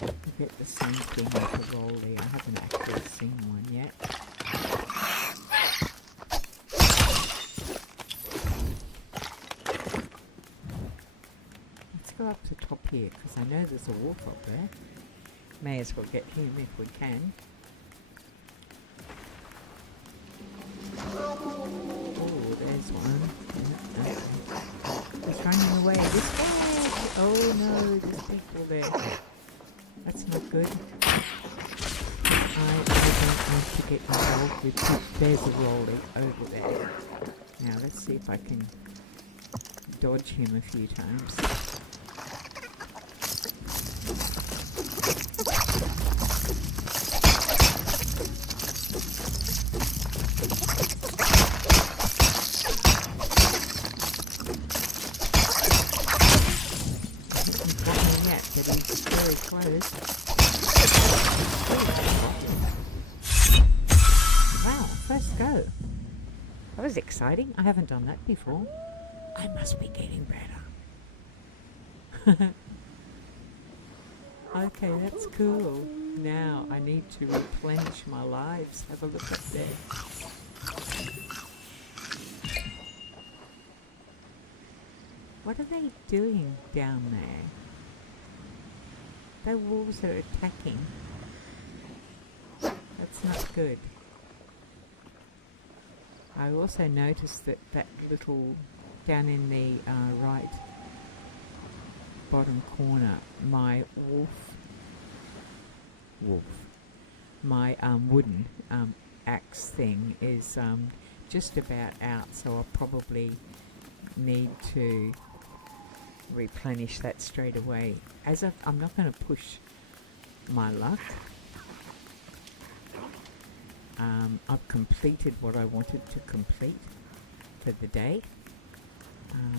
You get the same thing with the rolly. I haven't actually seen one yet. Let's go up to top here because I know there's a wolf up there. May as well get him if we can. Oh, there's one. He's running away this way. Oh no, there's people there. That's not good. I don't want to get involved with that. There's a rolly over there. Now let's see if I can dodge him a few times. Wow, first go. That was exciting. I haven't done that before. I must be getting better. Okay, that's cool. Now I need to replenish my lives. Have a look up there. What are they doing down there? The wolves are attacking. That's not good. I also noticed that that little, down in the right bottom corner, my my wooden axe thing is just about out, so I'll probably need to replenish that straight away. I'm not going to push my luck. I've completed what I wanted to complete for the day,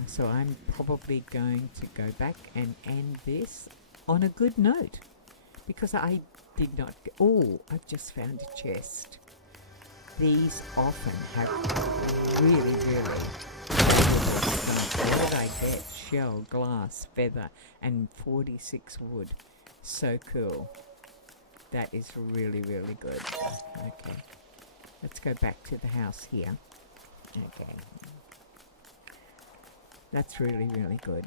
so I'm probably going to go back and end this on a good note, because I did not I've just found a chest. These often have really what did I get? Shell, glass, feather, and 46 wood. So cool. That is really good. Okay. Let's go back to the house here. Okay. That's really good.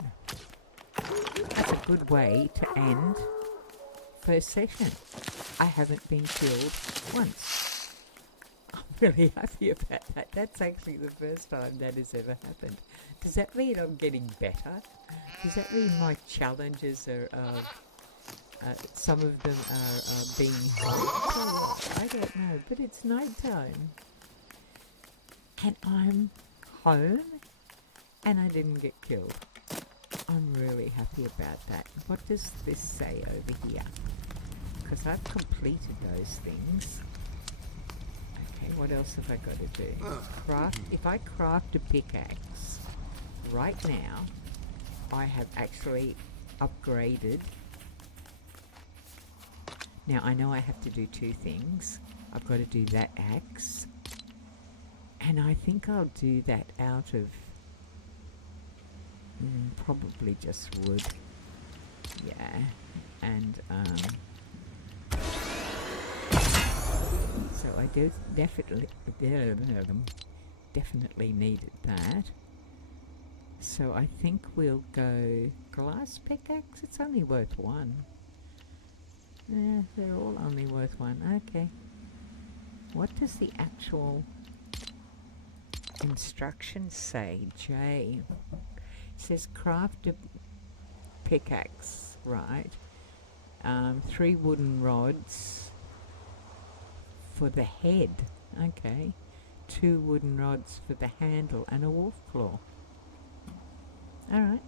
That's a good way to end first session. I haven't been killed once. I'm really happy about that. That's actually the first time that has ever happened. Does that mean I'm getting better? Does that mean my challenges are, some of them are being helped? I don't know, but it's night time. And I'm home and I didn't get killed. I'm really happy about that. What does this say over here? because I've completed those things. Okay, what else have I got to do? Craft. If I craft a pickaxe right now, I have actually upgraded. Now I know I have to do two things. I've got to do that axe, and I think I'll do that out of probably just wood. Yeah, and so I do definitely needed that. So I think we'll go glass pickaxe. It's only worth one. Yeah, they're all only worth one. Okay. What does the actual instructions say? J. It says craft a pickaxe, right? 3 wooden rods for the head. Okay. 2 wooden rods for the handle and a wolf claw. Alright.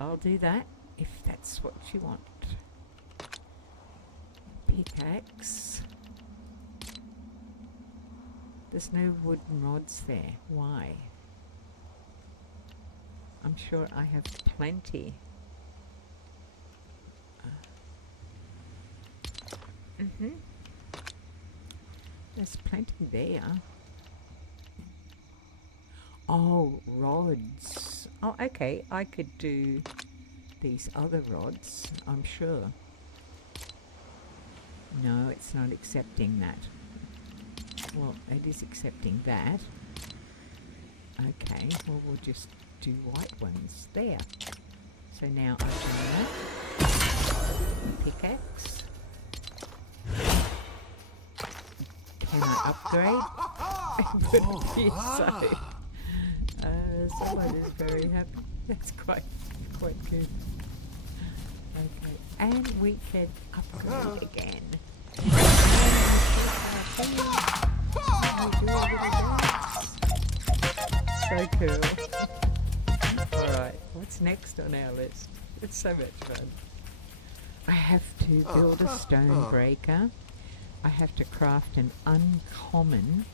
I'll do that if that's what you want. Pickaxe. There's no wooden rods there. Why? I'm sure I have plenty. There's plenty there. Oh, rods. Oh, okay. I could do these other rods, I'm sure. No, it's not accepting that. Well, it is accepting that. Okay, well, we'll just do white ones there. So now I've done that. Pickaxe. Can I upgrade? It would be so. Someone is very happy. That's quite good. Okay, and we can upgrade again. So cool. Alright, what's next on our list? It's so much fun. I have to build a stone breaker. I have to craft an uncommon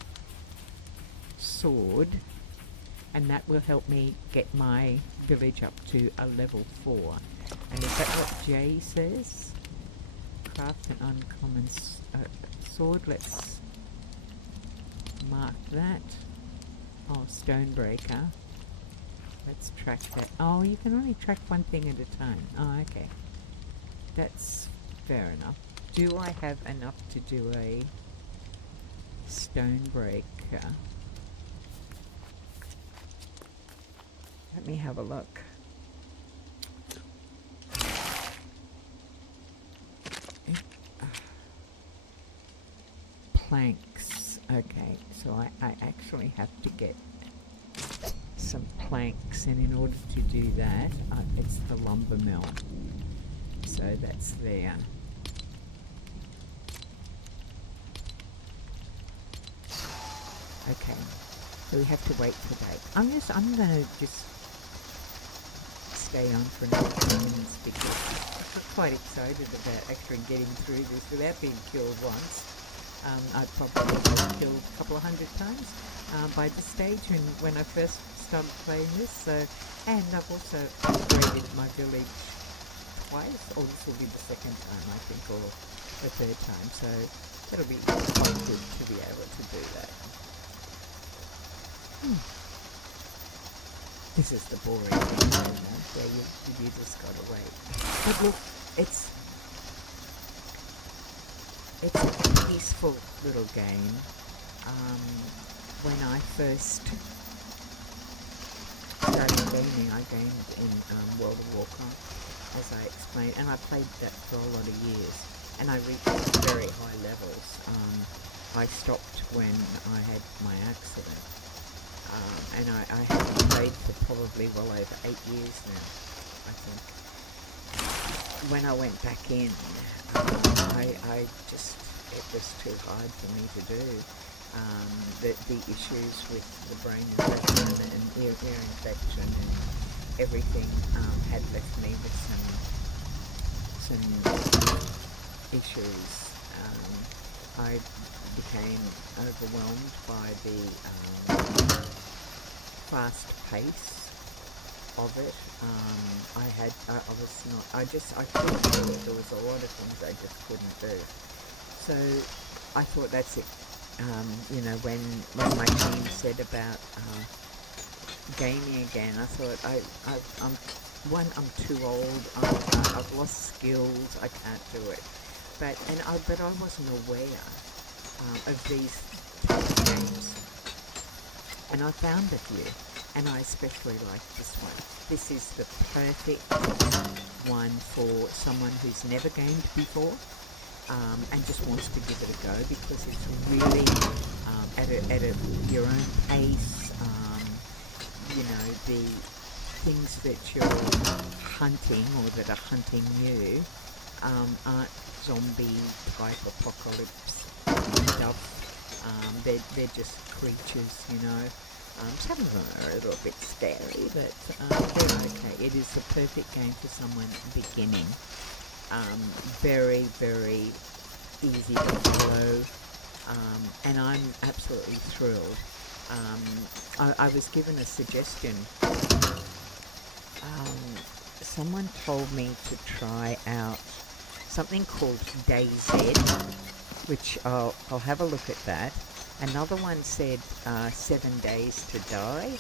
sword, and that will help me get my village up to a level 4. And is that what Jay says? Craft an uncommon sword. Let's mark that. Oh, stone breaker. Let's track that. Oh, you can only track one thing at a time. Oh, okay. That's fair enough. Do I have enough to do a stone breaker? Let me have a look. Planks. Okay, so I actually have to get some planks, and in order to do that, it's the lumber mill. So that's there. Okay, so we have to wait for that. I'm gonna just stay on for another 10 minutes because I'm quite excited about actually getting through this without being killed once. I've probably been killed a couple of hundred times by this stage when I first started playing this. So, and I've also upgraded my village twice, or this will be the second time I think, or the third time. So it'll be quite good to be able to do that. This is the boring thing, where you just gotta wait. But look, it's a peaceful little game. When I first started gaming, I gamed in World of Warcraft, as I explained, and I played that for a lot of years, and I reached very high levels. I stopped when I had my accident. And I haven't played for probably well over 8 years now, I think. When I went back in, it was too hard for me to do. The issues with the brain infection and ear infection and everything had left me with comparison issues. I became overwhelmed by the fast pace of it. I couldn't do it. There was a lot of things I just couldn't do. So I thought that's it. When my team said about gaming again, I thought I'm too old. I've lost skills. I can't do it. But I wasn't aware of these type of games, and I found a few, and I especially like this one. This is the perfect one for someone who's never gamed before, and just wants to give it a go, because it's really at your own pace. The things that you're hunting or that are hunting you aren't zombie type apocalypse stuff. They're just creatures, some of them are a little bit scary, but they're okay. It is the perfect game for someone beginning. Very, very easy to follow, and I'm absolutely thrilled. I was given a suggestion. Someone told me to try out something called DayZ, which I'll have a look at that. Another one said 7 Days to Die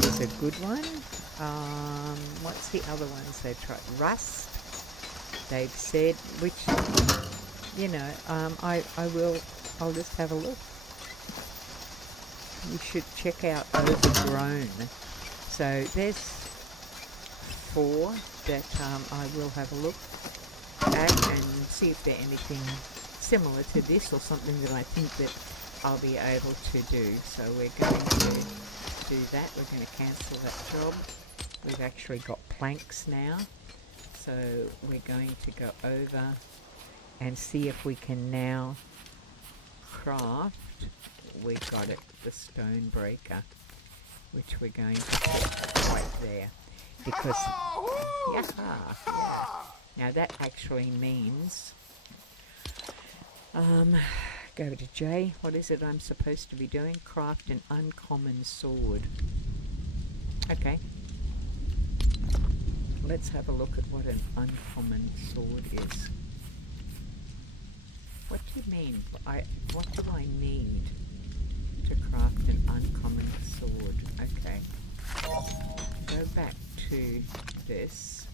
is a good one. What's the other ones they tried? Rust, they've said, which, I'll just have a look. You should check out Overgrown. So there's 4 that I will have a look at and see if they're anything similar to this or something that I think that I'll be able to do. So we're going to do that. We're going to cancel that job. We've actually got planks now. So we're going to go over and see if we can now craft. We've got it, the stone breaker, which we're going to put right there, because yeah. Now that actually means go to J. What is it I'm supposed to be doing? Craft an uncommon sword. Okay. Let's have a look at what an uncommon sword is. What do you mean? What do I need to craft an uncommon sword? Okay. Go back to this.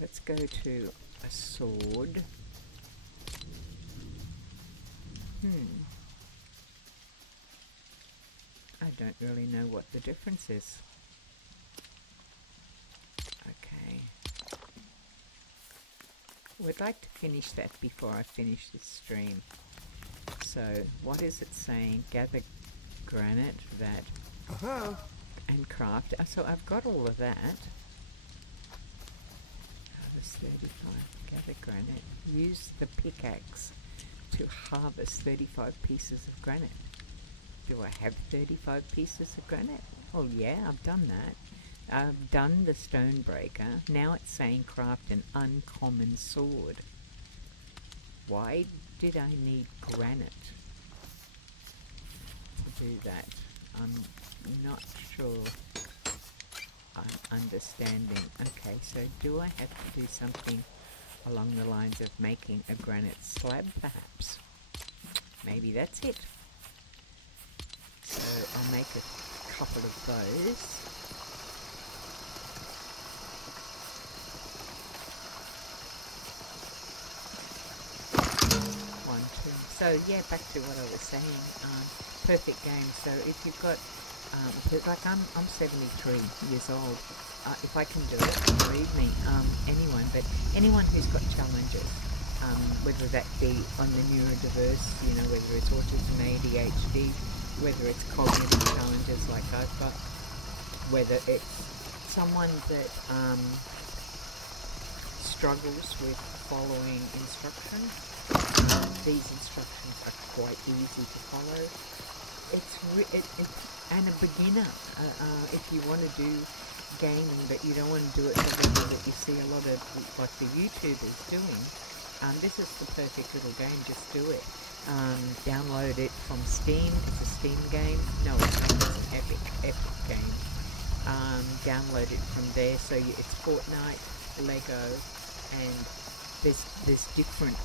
Let's go to a sword. I don't really know what the difference is. Okay. Would like to finish that before I finish this stream. So, what is it saying? Gather granite, that, and craft. So I've got all of that. Harvest 35. Gather granite. Use the pickaxe to harvest 35 pieces of granite. Do I have 35 pieces of granite? Oh yeah, I've done that. I've done the stone breaker. Now it's saying craft an uncommon sword. Why did I need granite to do that? I'm not sure I'm understanding. Okay, so do I have to do something along the lines of making a granite slab, perhaps? Maybe that's it. So I'll make a couple of those. So yeah, back to what I was saying, perfect game. So if you've got, like I'm 73 years old, if I can do it, believe me, anyone, but anyone who's got challenges, whether that be on the neurodiverse, whether it's autism, AUDHD, whether it's cognitive challenges like I've got, whether it's someone that struggles with following instructions. These instructions are quite easy to follow. And a beginner, if you want to do gaming, but you don't want to do it for the way that you see a lot of like the YouTubers doing. This is the perfect little game. Just do it. Download it from Steam. It's a Steam game. No, it's not. It's an epic game. Download it from there. So it's Fortnite, Lego, and there's different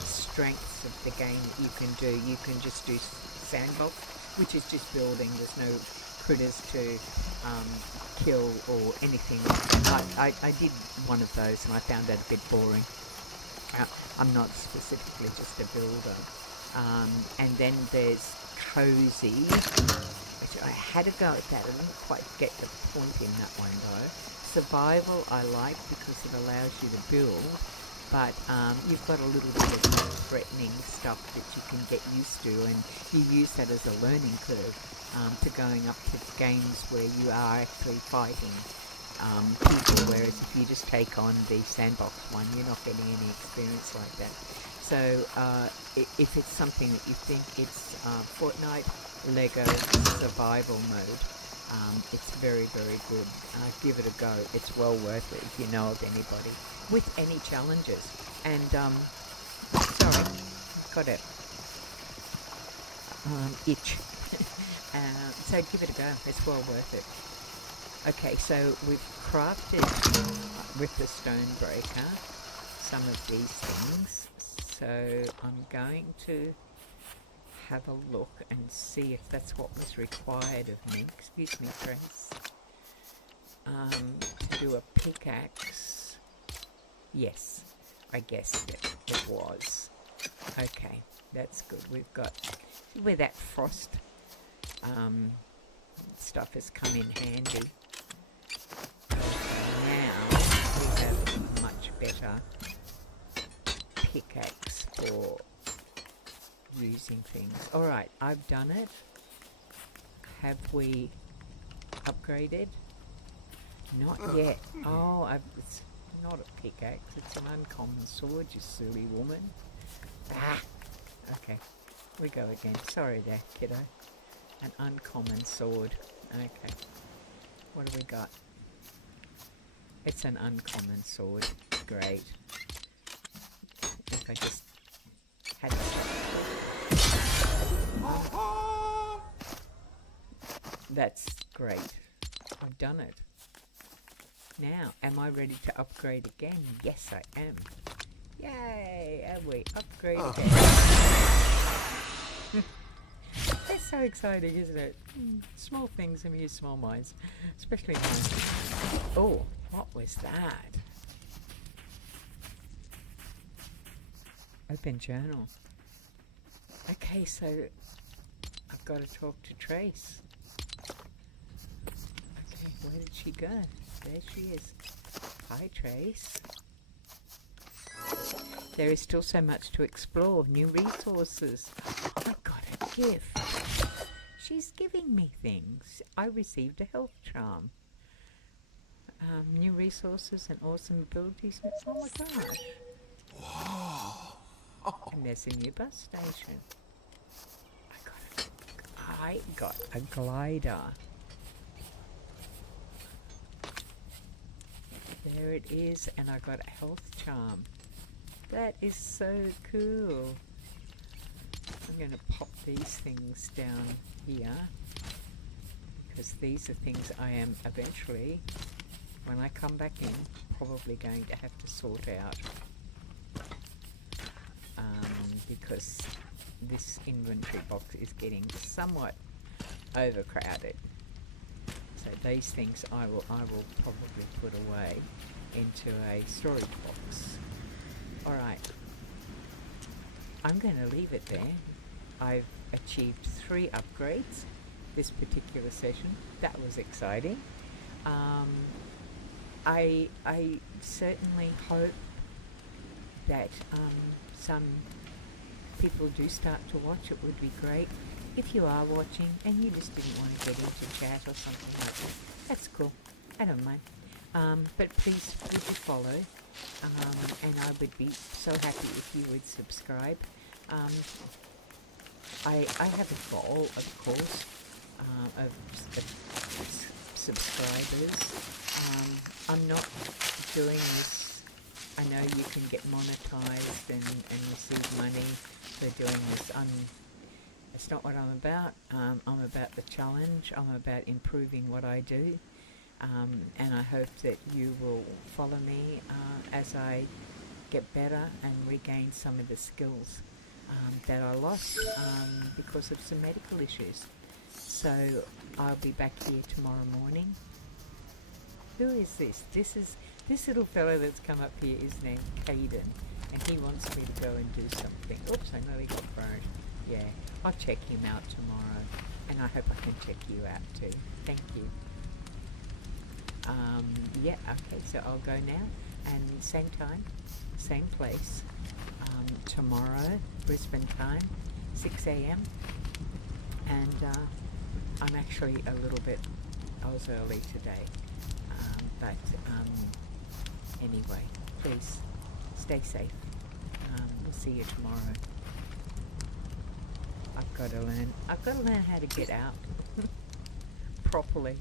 strengths of the game that you can do. You can just do sandbox, which is just building. There's no critters to kill or anything like that. I did one of those and I found that a bit boring. I'm not specifically just a builder. And then there's Cozy, which I had a go at that. I didn't quite get the point in that one though. Survival I like because it allows you to build, but you've got a little bit of threatening stuff that you can get used to, and you use that as a learning curve to going up to games where you are actually fighting people, whereas if you just take on the sandbox one, you're not getting any experience like that. So if it's something that you think it's Fortnite, Lego survival mode, it's very, very good. Give it a go. It's well worth it if you know of anybody with any challenges. And sorry, got it. Itch. So give it a go. It's well worth it. Okay, so we've crafted with the stone breaker some of these things. So I'm going to have a look and see if that's what was required of me. Excuse me, Trace. To do a pickaxe. Yes, I guessed it was. Okay, that's good. We've got where that frost stuff has come in handy. Now we have a much better pickaxe for using things. Alright, I've done it. Have we upgraded? Not yet. Oh, it's not a pickaxe. It's an uncommon sword, you silly woman. Ah! Okay, we go again. Sorry there, kiddo. An uncommon sword. Okay. What do we got? It's an uncommon sword. Great. If I just had that's great. I've done it. Now, am I ready to upgrade again? Yes, I am. Yay! And we upgrade again. It's so exciting, isn't it? Small things amuse small minds. Especially mine. Oh, what was that? Open journal. Okay, so I've got to talk to Trace. Okay, where did she go? There she is. Hi, Trace. There is still so much to explore. New resources. I got a gift. She's giving me things. I received a health charm. New resources and awesome abilities. Oh my gosh. And there's a new bus station. I got a glider. There it is, and I got a health charm. That is so cool. I'm going to pop these things down here, because these are things I am eventually, when I come back in, probably going to have to sort out. Because this inventory box is getting somewhat overcrowded. So these things I will probably put away into a storage box. Alright, I'm going to leave it there. I've achieved 3 upgrades this particular session. That was exciting. I certainly hope that some people do start to watch. It would be great. If you are watching and you just didn't want to get into chat or something like that, that's cool. I don't mind. But please, would you follow? And I would be so happy if you would subscribe. I have a goal, of course, of subscribers. I'm not doing this. I know you can get monetized and receive money for doing this. It's not what I'm about. I'm about the challenge. I'm about improving what I do. And I hope that you will follow me as I get better and regain some of the skills that I lost because of some medical issues. So I'll be back here tomorrow morning. Who is this? This little fellow that's come up here is named Caden, and he wants me to go and do something. Oops, I nearly got burned. Yeah, I'll check him out tomorrow, and I hope I can check you out too. Thank you. Yeah, okay, so I'll go now, and same time, same place, tomorrow, Brisbane time, 6 a.m, and I'm actually I was early today, but anyway, please stay safe. We'll see you tomorrow. I've got to learn how to get out properly.